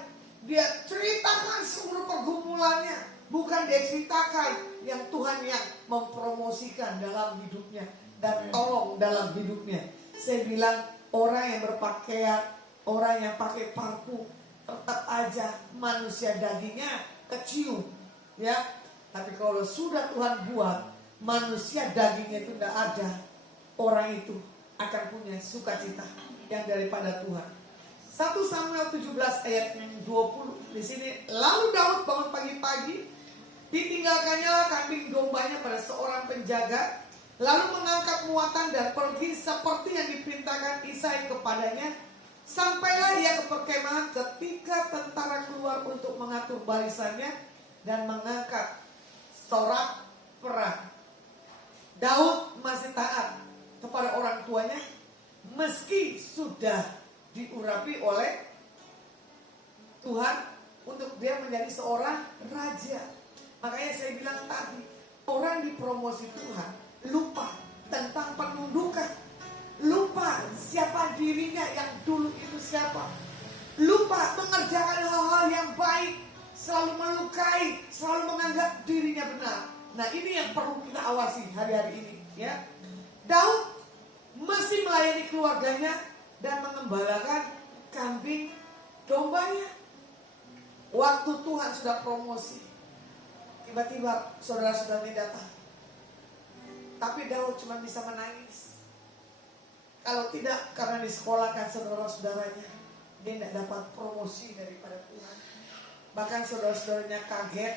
dia ceritakan seluruh pergumulannya, bukan dia ceritakan yang Tuhan yang mempromosikan dalam hidupnya dan tolong dalam hidupnya. Saya bilang orang yang berpakaian, orang yang pakai parfum, tetap aja manusia dagingnya kecium, ya. Tapi kalau sudah Tuhan buat manusia dagingnya itu tidak ada, orang itu akan punya sukacita yang daripada Tuhan. 1 Samuel 17 ayat 20 di sini. Lalu Daud bangun pagi-pagi, ditinggalkannya kambing dombanya pada seorang penjaga, lalu mengangkat muatan dan pergi seperti yang diperintahkan Isai kepadanya. Sampailah ia ke perkemahan ketika tentara keluar untuk mengatur barisannya dan mengangkat sorak perang. Daud masih taat kepada orang tuanya meski sudah diurapi oleh Tuhan untuk dia menjadi seorang raja. Makanya saya bilang tadi, orang dipromosi Tuhan lupa tentang penundukan. lupa siapa dirinya yang dulu itu siapa, lupa mengerjakan hal-hal yang baik, selalu melukai, selalu menganggap dirinya benar. Nah, ini yang perlu kita awasi hari-hari ini, ya. Daud masih melayani keluarganya dan mengembalakan kambing dombanya. Waktu Tuhan sudah promosi, tiba-tiba saudara-saudaranya datang. Tapi Daud cuma bisa menangis. Kalau tidak, karena disekolahkan saudara-saudaranya, dia tidak dapat promosi daripada Tuhan. Bahkan saudara-saudaranya kaget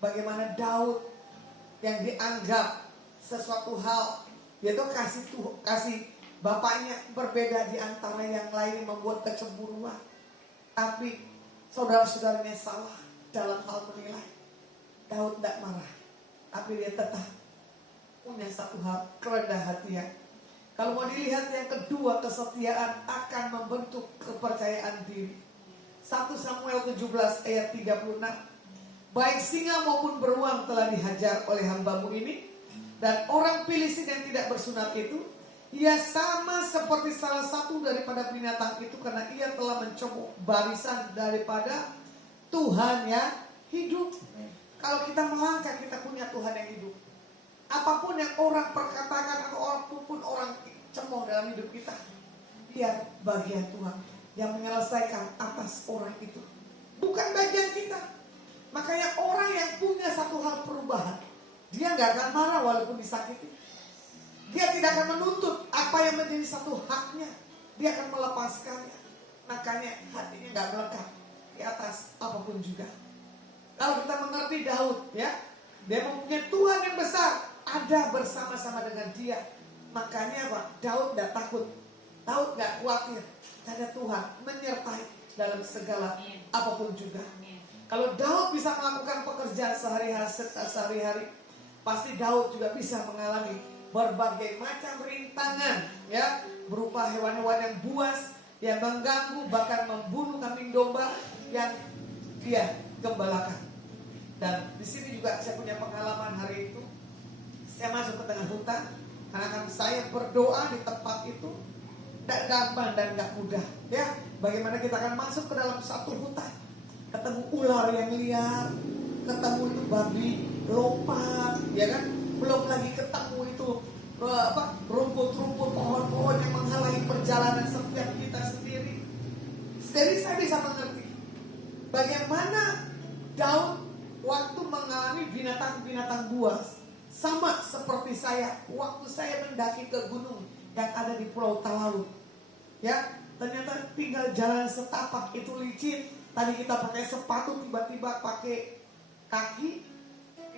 bagaimana Daud yang dianggap sesuatu hal, yaitu kasih bapaknya berbeda di antara yang lain, membuat kecemburuan. Tapi saudara-saudaranya salah dalam hal menilai. Daud tidak marah, tapi dia tetap punya satu hal, kerendah hatian. Kalau mau dilihat yang kedua, kesetiaan akan membentuk kepercayaan diri. 1 Samuel 17 ayat 36. Baik singa maupun beruang telah dihajar oleh hambamu ini, dan orang Filistin yang tidak bersunat itu, ia sama seperti salah satu daripada binatang itu, karena ia telah mencobok barisan daripada Tuhan yang hidup. Kalau kita melangkah, kita punya Tuhan yang hidup. Apapun yang orang perkatakan atau apapun orang cemooh dalam hidup kita, biar bagian Tuhan yang menyelesaikan atas orang itu, bukan bagian kita. Makanya orang yang punya satu hal perubahan, dia gak akan marah walaupun disakiti. Dia tidak akan menuntut apa yang menjadi satu haknya. Dia akan melepaskannya. Makanya hatinya gak melekat di atas apapun juga. Kalau kita mengerti Daud, ya, dia mempunyai Tuhan yang besar, ada bersama-sama dengan dia. Makanya apa? Daud gak takut, Daud gak khawatir, karena Tuhan menyertai dalam segala apapun juga. Kalau Daud bisa melakukan pekerjaan sehari-hari, pasti Daud juga bisa mengalami berbagai macam rintangan, ya, berupa hewan-hewan yang buas, yang mengganggu, bahkan membunuh kambing domba yang dia gembalakan. Dan di sini juga saya punya pengalaman hari itu. Saya masuk ke tengah hutan, karena kan saya berdoa di tempat itu tidak gampang dan tidak mudah, ya. Bagaimana kita akan masuk ke dalam satu hutan, ketemu ular yang liar, ketemu itu babi lompat, ya kan? Belum lagi ketemu itu rumput-rumput, pohon-pohon yang menghalangi perjalanan setiap kita sendiri. Jadi saya bisa mengerti bagaimana Daud waktu mengalami binatang-binatang buas, sama seperti saya waktu saya mendaki ke gunung yang ada di Pulau Talaut. Ya, ternyata tinggal jalan setapak itu licin. Tadi kita pakai sepatu, tiba-tiba pakai kaki,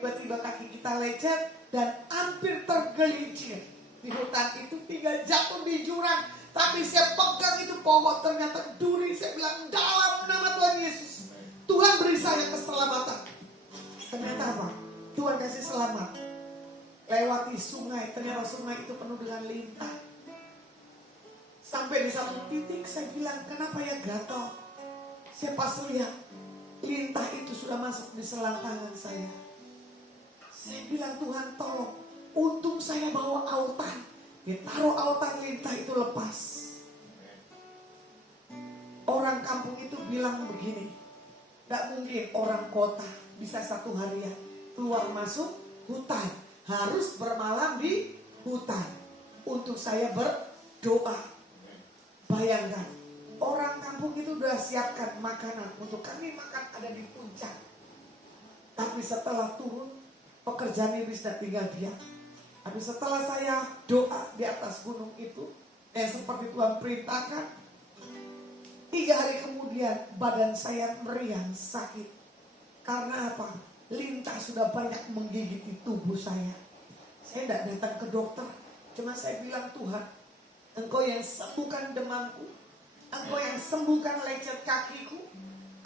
tiba-tiba kaki kita lecet dan hampir tergelincir di hutan itu, tinggal jatuh di jurang. Tapi saya pegang itu pohon, ternyata duri. Saya bilang, dalam nama Tuhan Yesus, Tuhan beri saya keselamatan. Ternyata apa? Tuhan kasih selamat. Lewati sungai, ternyata sungai itu penuh dengan lintah. Sampai di satu titik saya bilang, kenapa ya gatal? Saya pas lihat lintah itu sudah masuk di selang tangan saya. Saya bilang, Tuhan tolong. Untung saya bawa autan. Ya, taruh autan, lintah itu lepas. Orang kampung itu bilang begini, gak mungkin orang kota bisa satu harian keluar masuk hutan, harus bermalam di hutan untuk saya berdoa. Bayangkan, orang kampung itu udah siapkan makanan untuk kami makan, ada di puncak. Tapi setelah turun, pekerjaan ini sudah tinggal diam. Tapi setelah saya doa di atas gunung itu, seperti Tuhan perintahkan, 3 hari kemudian badan saya meriang sakit. Karena apa? Lintah sudah banyak menggigiti tubuh saya. Saya tidak datang ke dokter, cuma saya bilang, Tuhan, Engkau yang sembuhkan demamku, Engkau yang sembuhkan lecet kakiku,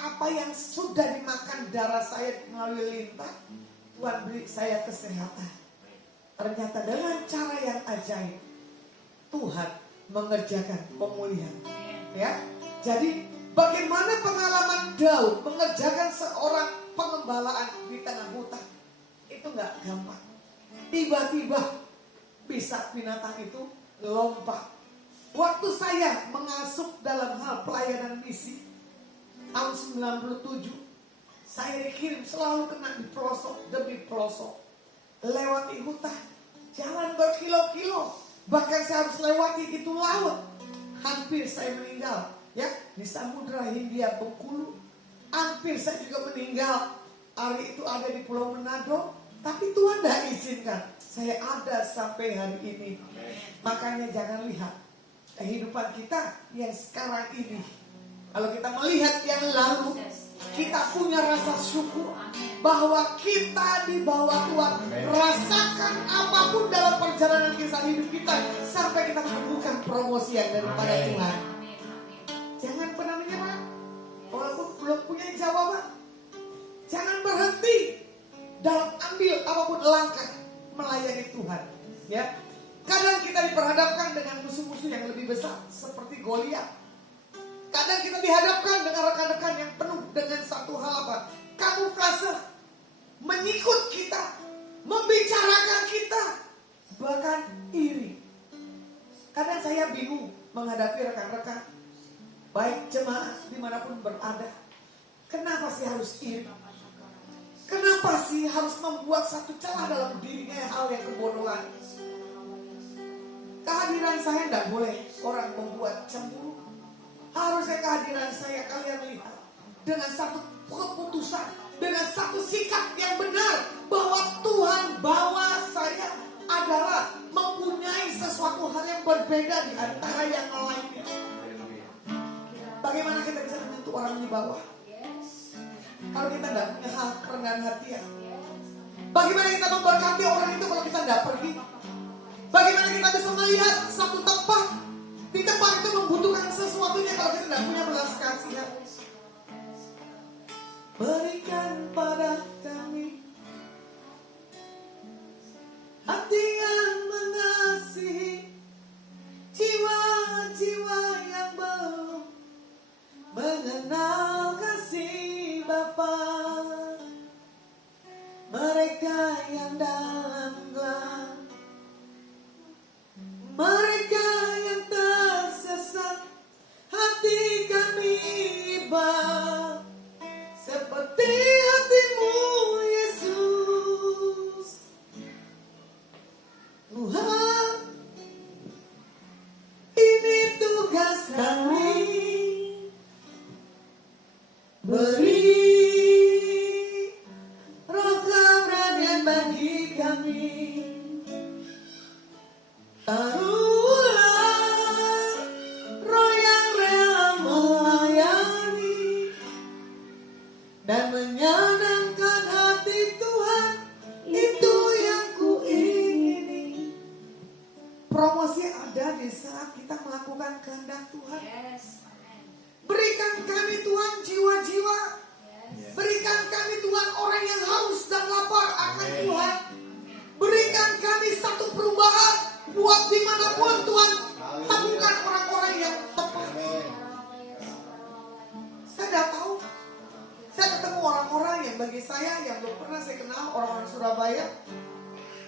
apa yang sudah dimakan darah saya melalui lintah, Tuhan beri saya kesehatan. Ternyata dengan cara yang ajaib, Tuhan mengerjakan pemulihan. Ya, jadi bagaimana pengalaman Daud mengerjakan seorang pengembalaan di tengah hutan? Itu nggak gampang. Tiba-tiba bisa binatang itu lompat Waktu saya mengasuh dalam hal pelayanan misi tahun 97, saya dikirim selalu kena di pelosok demi pelosok, lewati hutan, jalan berkilo-kilo, bahkan saya harus lewati itu laut. Hampir saya meninggal, ya, di Samudra Hindia Bengkulu. Hampir saya juga meninggal. Hari itu ada di Pulau Manado, tapi Tuhan tidak izinkan saya ada sampai hari ini. Makanya jangan lihat kehidupan kita yang sekarang ini. Kalau kita melihat yang lalu, kita punya rasa syukur bahwa kita di bawah Tuhan. Rasakan apapun dalam perjalanan kisah hidup kita sampai kita menemukan promosi yang daripada Tuhan. Jangan pernah menyerah walaupun belum punya jawaban. Jangan berhenti dalam ambil apapun langkah melayani Tuhan. Ya, kadang kita diperhadapkan dengan musuh-musuh yang lebih besar seperti Goliat. Kadang kita dihadapkan dengan rekan-rekan yang penuh dengan satu hal apa? Kamuflase, menyikut kita, membicarakan kita, bahkan iri. Kadang saya bingung menghadapi rekan-rekan, baik jemaah dimanapun berada. Kenapa sih harus iri? Kenapa sih harus membuat satu celah dalam dirinya hal yang kebodohan? Kehadiran saya tidak boleh orang membuat cemburu. Harusnya kehadiran saya kalian lihat dengan satu keputusan, dengan satu sikap yang benar bahwa Tuhan bawa saya adalah mempunyai sesuatu hal yang berbeda di antara yang lainnya. Bagaimana kita bisa membentuk orang di bawah kalau kita tidak punya hal kerendahan hati ya? Bagaimana kita memberkati orang itu kalau kita tidak pergi? Bagaimana kita bisa melihat satu tempat, di tempat itu membutuhkan sesuatunya kalau kita tidak punya belas kasihan? Berikan pada kami hati yang mengasihi jiwa-jiwa yang belum mengenal kasih Bapa. Mereka yang dalam gelap, mereka yang tersesat, hati kami iba seperti hatimu Yesus. Tuhan, ini tugas kami, beri roh keberanian bagi kami. Taruhlah roh yang rela melayani dan menyenangkan hati Tuhan. Itu yang kuingini. Promosi ada di saat kita melakukan kehendak Tuhan. Berikan kami Tuhan jiwa-jiwa. Berikan kami Tuhan orang yang haus dan lapar akan Tuhan. Berikan kami satu perubahan buat dimanapun Tuhan. Temukan orang-orang yang tepat. Saya tidak tahu. Saya ketemu orang-orang yang bagi saya yang belum pernah saya kenal, orang-orang Surabaya.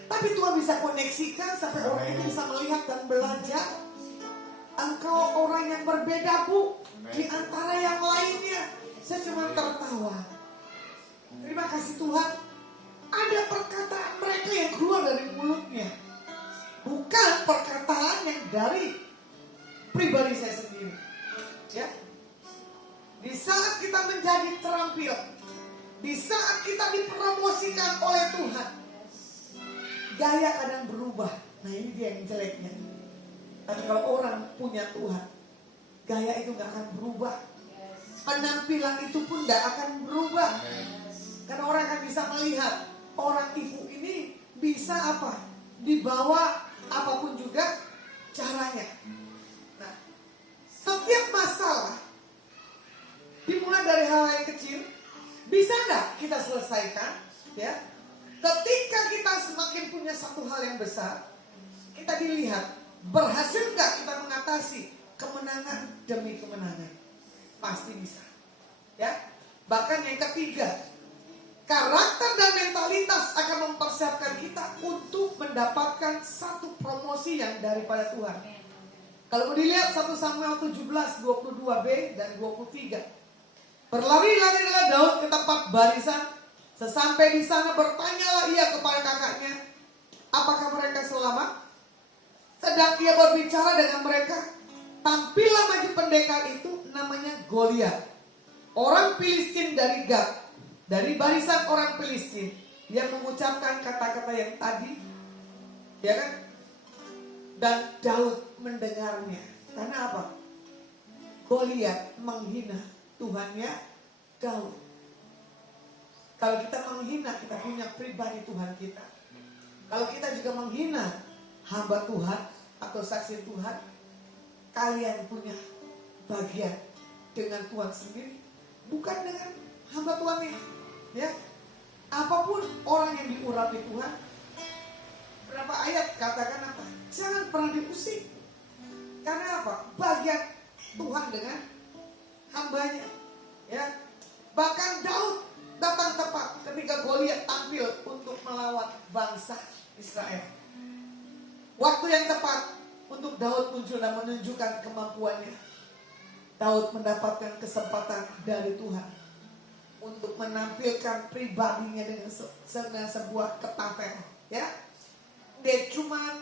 Tapi Tuhan bisa koneksikan sampai orang itu bisa melihat dan belajar. Engkau orang yang berbeda, Bu, di antara yang lainnya. Saya cuma tertawa. Terima kasih Tuhan. Ada perkataan mereka yang keluar dari mulutnya, bukan perkataan yang dari pribadi saya sendiri. Ya, di saat kita menjadi terampil, di saat kita dipromosikan oleh Tuhan, gaya kadang berubah. Nah ini dia yang jeleknya. Tapi kalau orang punya Tuhan, gaya itu gak akan berubah. Penampilan itu pun gak akan berubah. Karena orang akan bisa melihat orang ibu ini bisa apa? Dibawa apapun juga caranya. Nah, setiap masalah dimulai dari hal yang kecil, bisa gak kita selesaikan? Ya, ketika kita semakin punya satu hal yang besar, kita dilihat berhasil gak kita mengatasi kemenangan demi kemenangan. Pasti bisa. Ya, bahkan yang ketiga, karakter dan mentalitas akan mempersiapkan kita untuk mendapatkan satu promosi yang daripada Tuhan. Kalau mau dilihat 1 Samuel 17, 22b dan 23. Berlari-larilah Daud ke tempat barisan. Sesampai di sana bertanyalah ia kepada kakaknya, apakah mereka selamat? Sedang ia berbicara dengan mereka, tampillah maju pendekar itu namanya Goliat, orang Filistin dari Gat, dari barisan orang Filistin, yang mengucapkan kata-kata yang tadi, ya kan? Dan Daud mendengarnya. Karena apa? Goliat menghina Tuhannya Daud. Kalau kita menghina, kita punya pribadi Tuhan kita. Kalau kita juga menghina hamba Tuhan atau saksi Tuhan, kalian punya bagian dengan Tuhan sendiri, bukan dengan hamba Tuhannya. Ya, apapun orang yang diurapi Tuhan, berapa ayat katakan apa? Jangan pernah diusik. Karena apa? Bagian Tuhan dengan hambanya. Ya, bahkan Daud datang tepat ketika Goliat tampil untuk melawan bangsa Israel. Waktu yang tepat untuk Daud muncul dan menunjukkan kemampuannya. Daud mendapatkan kesempatan dari Tuhan untuk menampilkan pribadinya dengan sebuah ketapel. Ya, dia cuma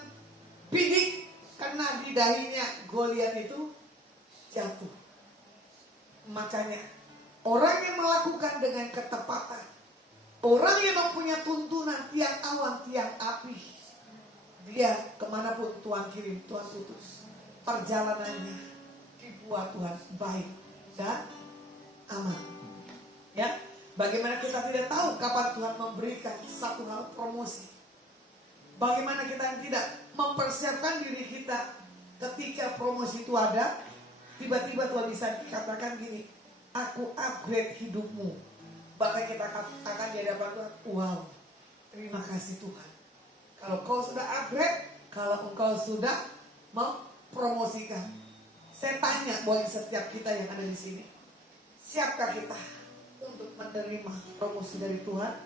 bidik karena di dahinya Goliat itu jatuh. Makanya orang yang melakukan dengan ketepatan, orang yang mempunyai tuntunan tiang awan, tiang api, dia kemanapun Tuhan kirim, Tuhan utus, perjalanannya dibuat Tuhan baik dan aman. Ya, bagaimana kita tidak tahu kapan Tuhan memberikan satu hal promosi? Bagaimana kita tidak mempersiapkan diri kita ketika promosi itu ada? Tiba-tiba Tuhan bisa katakan gini, aku upgrade hidupmu. Bahkan kita katakan di hadapan Tuhan, wow, terima kasih Tuhan. Kalau kau sudah upgrade, kalau engkau sudah mempromosikan. Saya tanya buat setiap kita yang ada di sini, siapkah kita untuk menerima promosi dari Tuhan?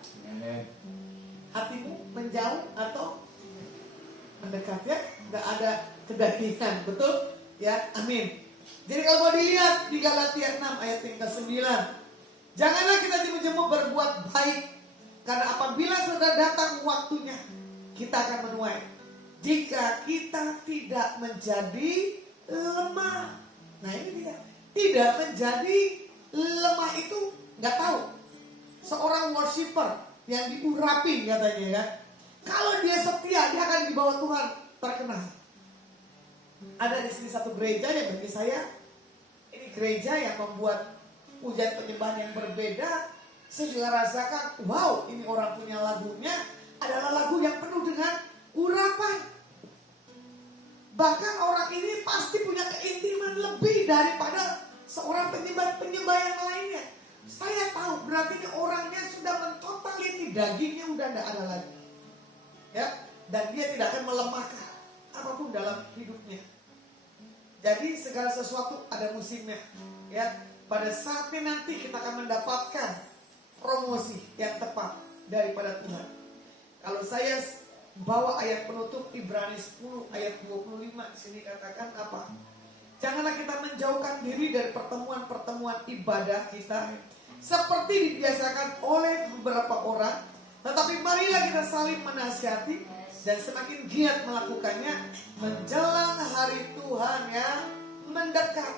Hatimu menjauh atau mendekat? Ya, nggak ada kedagingan, betul? Ya, amin. Jadi kalau mau dilihat di Galatia 6 ayat yang ke-9, janganlah kita jemu-jemu berbuat baik, karena apabila sudah datang waktunya, kita akan menuai. Jika kita tidak menjadi lemah. Nah ini dia, tidak menjadi lemah itu nggak tahu. Seorang worshiper yang diurapi katanya ya, kalau dia setia dia akan dibawa Tuhan terkenal. Ada di sini satu gereja yang bagi saya ini gereja yang membuat pujian penyembahan yang berbeda. Saya juga rasakan, wow, ini orang punya lagunya adalah lagu yang penuh dengan urapan. Bahkan orang ini pasti punya keintiman lebih daripada seorang penyembah yang lainnya. Saya tahu berarti ini orangnya sudah mentotaliti, dagingnya udah tidak ada lagi. Ya, dan dia tidak akan melemahkan apapun dalam hidupnya. Jadi segala sesuatu ada musimnya. Ya, pada saatnya nanti kita akan mendapatkan promosi yang tepat daripada Tuhan. Kalau saya bawa ayat penutup Ibrani 10 ayat 25, di sini katakan apa? Janganlah kita menjauhkan diri dari pertemuan-pertemuan ibadah kita seperti dibiasakan oleh beberapa orang, tetapi marilah kita saling menasihati dan semakin giat melakukannya menjelang hari Tuhan yang mendekat.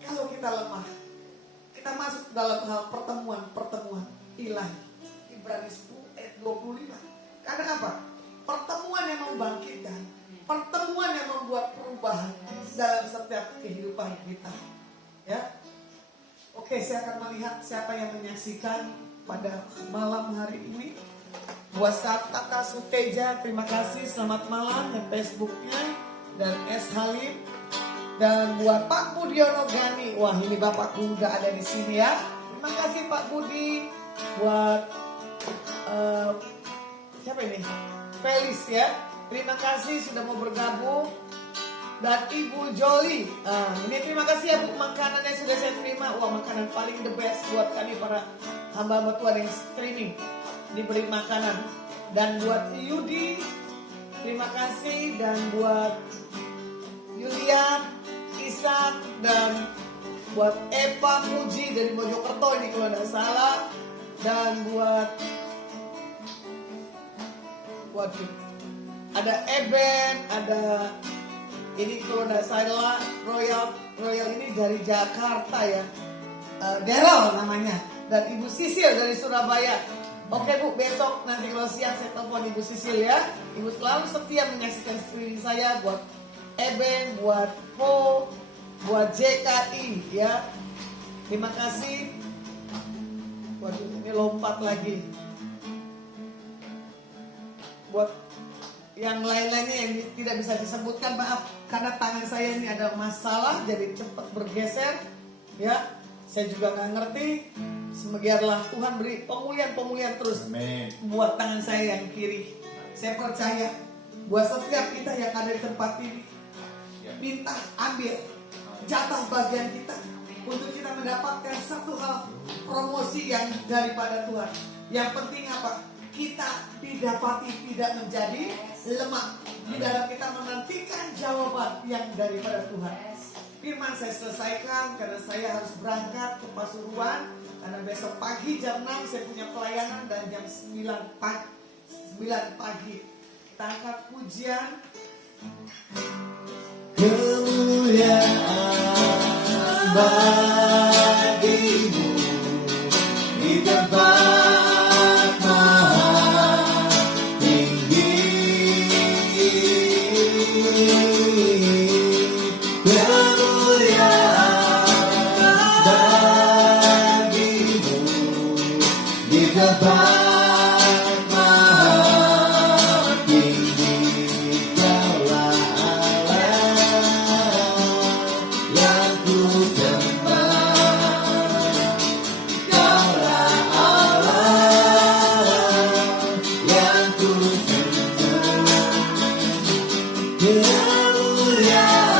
Kalau kita lemah, kita masuk dalam hal pertemuan ilahi. Ibrani 10 ayat 25. Karena apa? Pertemuan yang membangkitkan, pertemuan yang membuat perubahan dalam setiap kehidupan kita. Ya, oke, saya akan melihat siapa yang menyaksikan pada malam hari ini. Buat Kata Suteja, terima kasih, selamat malam, dan Facebooknya, dan S Halim. Dan buat Pak Budiono Gani, wah ini Bapakku udah ada di sini ya. Terima kasih Pak Budi. Buat siapa ini? Felis ya. Terima kasih sudah mau bergabung. Dan Ibu Joli. Ini terima kasih ya Bu, makanan yang sudah saya terima. Wah, makanan paling the best buat kami para hamba Tuhan yang streaming. Diberi makanan. Dan buat Yudi, terima kasih. Dan buat Yulian, Ishak, dan buat Eva Puji dari Mojokerto ini kalau tidak salah, dan buat waduh, ada Eben, ada ini kalau tidak salah Royal ini dari Jakarta ya, Daryl namanya, dan Ibu Sisil dari Surabaya. Oke Bu, besok nanti kalau siang saya telepon Ibu Sisil ya. Ibu selalu setia menyaksikan streaming saya, buat Eben, buat Po, buat JKI ya. Terima kasih. Waduh, ini lompat lagi. Buat yang lain-lainnya yang tidak bisa disebutkan, maaf karena tangan saya ini ada masalah jadi cepat bergeser ya. Saya juga nggak ngerti. Biarlah Tuhan beri pemulihan terus. Amin. Buat tangan saya yang kiri. Saya percaya buat setiap kita yang ada di tempat ini, minta ambil jatah bagian kita untuk kita mendapatkan satu hal, promosi yang daripada Tuhan. Yang penting apa? Kita didapati tidak menjadi lemah. Di dalam kita menantikan jawaban yang daripada Tuhan. Firman saya selesaikan karena saya harus berangkat ke Pasuruan. Karena besok pagi jam 6 saya punya pelayanan dan jam 9 pagi. Kita angkat pujian. Kemuliaan bagimu di tempat maha tinggi. Kemuliaan bagimu di tempat maha tinggi. Kaulah Allah yang ku sembah. Kaulah Allah yang ku sembah. Kemuliaan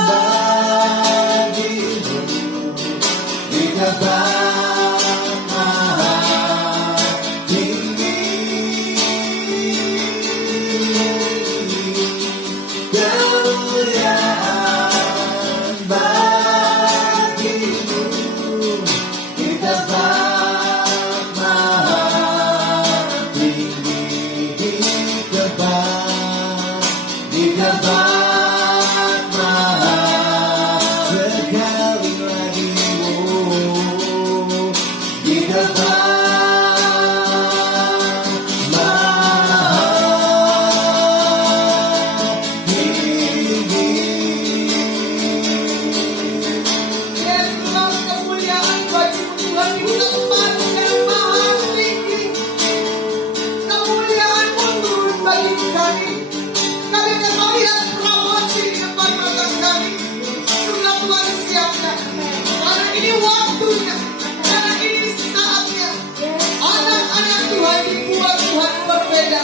bagimu di tempat maha tinggi. Kemuliaan bagimu di tempat maha tinggi. Di tempat maha sekali lagi, di tempat maha tinggi. Yesus, kemuliaan bagimu Tuhan di tempat yang maha tinggi. Kemuliaan-Mu turun bagi kami. Kami akan melihat promosi di depan mata kami. Sudah Tuhan siapkan. Karena ini waktunya. Karena ini saatnya. Anak-anak Tuhan dibuat Tuhan berbeda.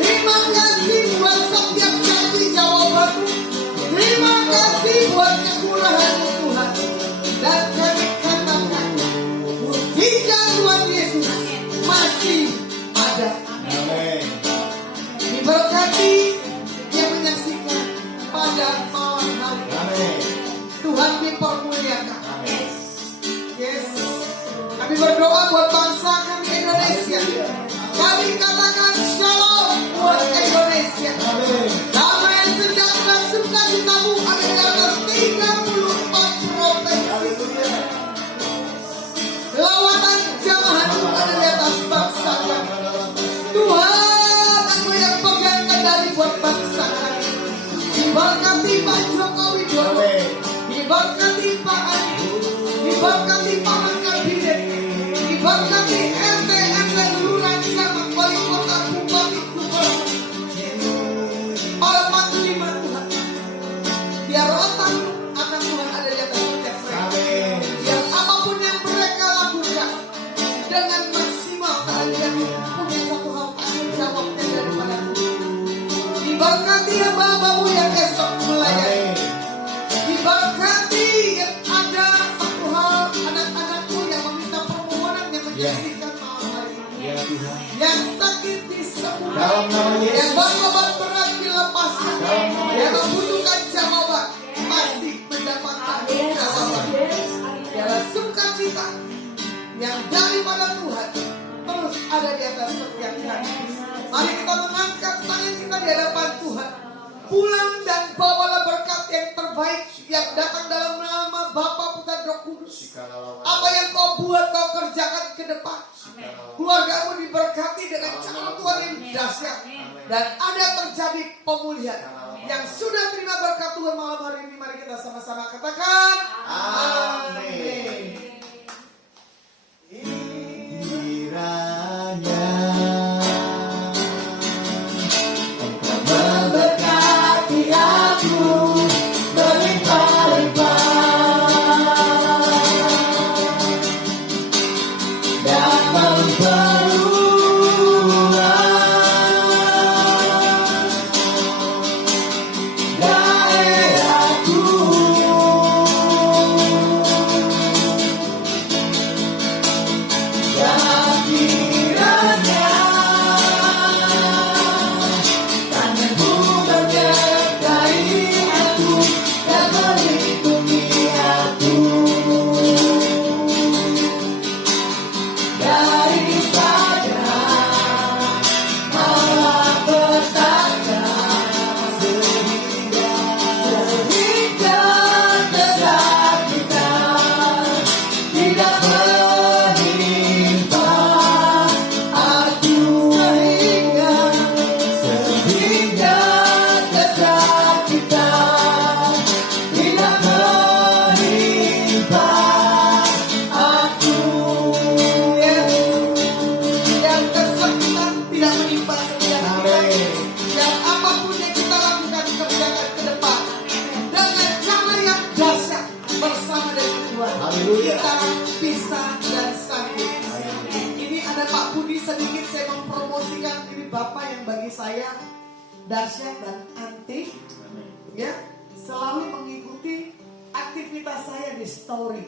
Terima kasih buat setiap janji jawaban-Mu. Terima kasih buat kemurahan-Mu Tuhan. Dan kami katakan, mujizat Tuhan Yesus masih ada. Amin. Diberkati yang menyaksikan pada malam hari. Amin. Tuhan dipermuliakan. Amin. Yes. Kami berdoa buat bangsa kami Indonesia. Kami katakan shalom buat Indonesia. Amin. Damai sejahtera sukacitamu ada di atas 34 provinsi. Lawatan jamahanmu ada di atas bangsa kami. Tuhan, Aku yang pegang kendali buat bangsa kami. Diberkati Pak Joko Widodo. Diberkati Pak Anies. Diberkati Pak Kabinet. Diberkati RT lurah sama wali kota bupati gubernur. Para panglima Tuhan. Biar otak anak Tuhan ada di atas setiap mereka. Amin. Biar apapun yang mereka lakukan dengan maksimal kalian punya satu hal tanggung jawabnya daripada Tuhan. Diberkati hamba-hambamu yang esok melayani. Amin. Diberkati yang ada satu hal anak-anakmu yang meminta permohonan yang menyaksikan malam hari ini. Ya Tuhan. Yang sakit disembuhkan. Dalam nama Yesus. Yang berobat berat dilepaskan. Dalam nama Yang Yesus. membutuhkan membutuhkan jawaban pasti mendapatkan jawaban. Biarlah sukacita yang daripada Tuhan terus ada di atas setiap kami. Mari kita mengangkat tangan kita di hadapan Tuhan. Pulang dan bawalah berkat yang terbaik yang datang dalam nama Bapa, Putra, Roh Kudus. Apa yang kau buat, kau kerjakan ke depan. Keluargamu diberkati dengan cara Tuhan yang dahsyat. Dan ada terjadi pemulihan. Yang sudah terima berkat Tuhan malam hari ini, mari kita sama-sama katakan amin. Kiranya Engkau Memberkati aku berlimpah-limpah dan memperluas daerahku. Dan kiranya tanganmu menyertai aku dan melindungi aku daripada malapetaka sehingga kesakitan tidak menimpa aku, sehingga kesakitan tidak menimpa aku. Yang kesakitan tidak menimpa setiap kita. Yang apapun yang kita lakukan, kerjakan ke depan dengan cara yang dahsyat bersama dengan Tuhan. Haleluya. Kita bisa dan sanggup. Ini ada Pak Budi, sedikit saya mempromosikan. Ini Bapak yang bagi saya dahsyat dan antik, ya, selalu mengikuti aktivitas saya di story.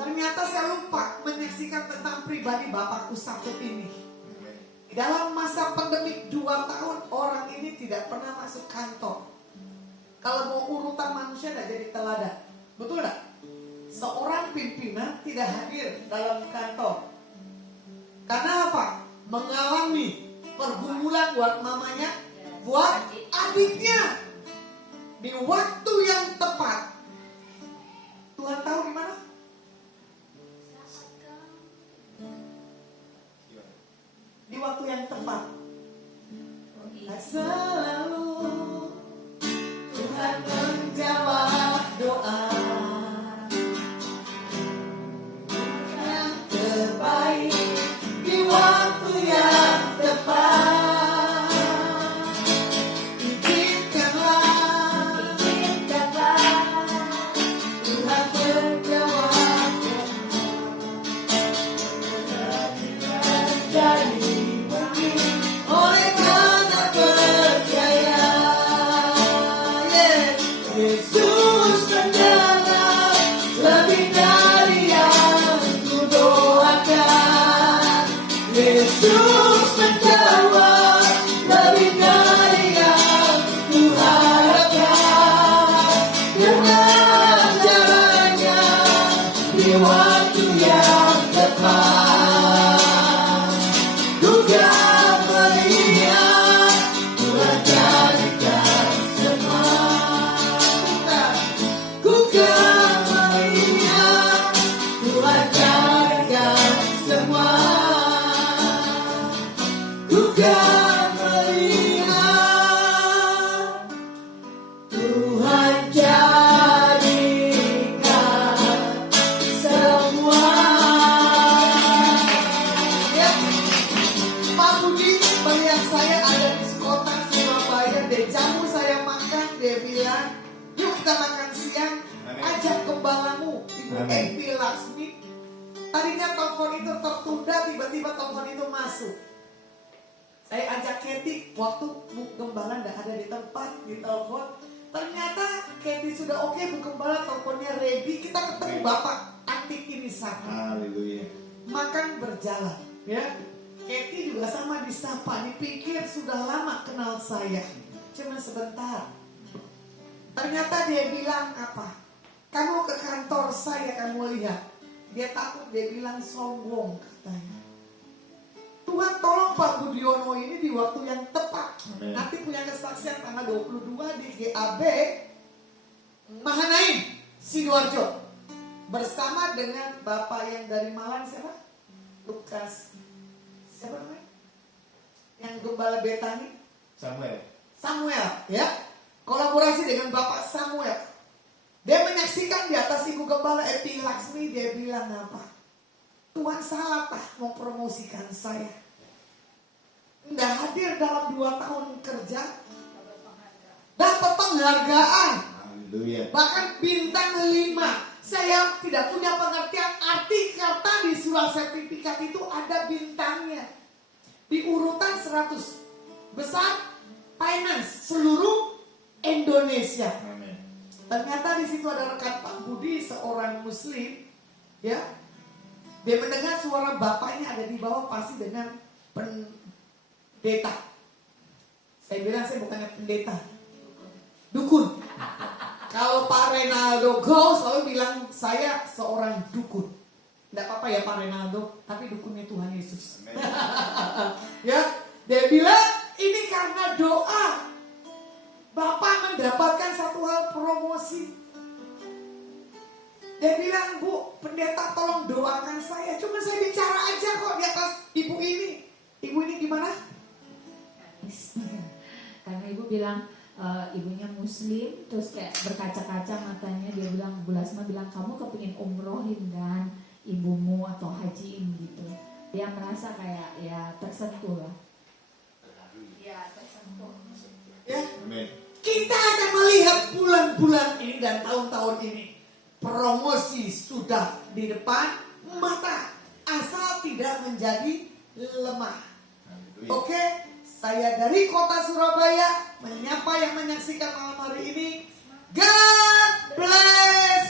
Ternyata saya lupa menyaksikan tentang pribadi Bapakku satu ini. Dalam masa pandemik 2 tahun, orang ini tidak pernah masuk kantor. Kalau mau urutan manusia tidak jadi teladan. Betul tidak? Seorang pimpinan tidak hadir dalam kantor. Karena apa? Mengalami pergumulan buat mamanya, buat adiknya. Di waktu yang tepat. Tuhan tahu di mana? Di waktu yang tepat. Selalu Tuhan menjawab doa yang terbaik di waktu yang tepat. Izinkanlah Tuhan menjawab dari mungkin oleh karena percaya. Yes. Yesus menjawab lebih dari yang ku doakan. Yesus menjawab lebih dari yang ku harapkan. Dengan caranya di waktu yang tepat, ku kan melihat Tuhan jadikan semua. Ku kan melihat Tuhan jadikan semua. Ku kan melihat Tuhan jadikan semua. Ya, Pak Budi melihat saya ada di kota Surabaya, dia jamu saya makan, dia bilang, yuk kita makan siang, ajak gembalamu, Ibu Amin. Epi Laksmi. Tadinya telepon itu tertunda, tiba-tiba telepon itu masuk. Saya ajak Kathy, waktu Bu Gembala tidak ada di tempat, di telepon. Ternyata Kathy sudah oke, Bu Gembala teleponnya ready, kita ketemu Bapak antik ini sama. Haleluya. Makan berjalan, ya. Kathy juga sama disapa, dipikir sudah lama kenal saya, cuma sebentar. Ternyata dia bilang apa? Kamu ke kantor saya, kamu lihat. Dia takut, dia bilang sombong katanya. Tuhan tolong Pak Budiono ini di waktu yang tepat. Amen. Nanti punya kesaksian tanggal 22 di GAB Mahanaim, Sidoarjo. Bersama dengan Bapak yang dari Malang, siapa? Lukas. Siapa namanya? Yang Gembala Betani? Samuel, ya. Kolaborasi dengan Bapak Samuel. Dia menyaksikan di atas Ibu Gembala Epi Laksmi, dia bilang apa? Tuhan salah tak mau promosikan saya. Nggak hadir dalam 2 tahun kerja, dapat penghargaan, Haleluya. bahkan bintang 5. Saya tidak punya pengertian arti kata di surat sertifikat itu ada bintangnya. Di urutan 100 besar finance seluruh Indonesia. Amin. Ternyata di situ ada rekan Pak Budi, seorang Muslim, ya. Dia mendengar suara bapaknya ada di bawah pasti dengan pendeta. Saya bilang saya bukannya pendeta, dukun. Kalau Pak Renaldo Go selalu bilang saya seorang dukun. Tidak apa-apa ya Pak Renaldo, tapi dukunnya Tuhan Yesus. Amin. Ya, dia bilang ini karena doa. Bapak mendapatkan satu hal promosi. Dia bilang, Bu, pendeta tolong doakan saya. Cuma saya bicara aja kok di atas ibu ini. Ibu ini gimana? Karena ibu bilang ibunya Muslim, terus kayak berkaca-kaca matanya. Dia bilang, Bu Lasma bilang, kamu kepingin umrohin kan ibumu atau hajiin gitu. Dia merasa kayak ya tersentuh lah. Ya tersentuh. Ya, Amin. kita akan melihat bulan-bulan ini dan tahun-tahun ini. Promosi sudah di depan mata. Asal tidak menjadi lemah. Haleluya. Oke, saya dari kota Surabaya menyapa yang menyaksikan malam hari ini. God bless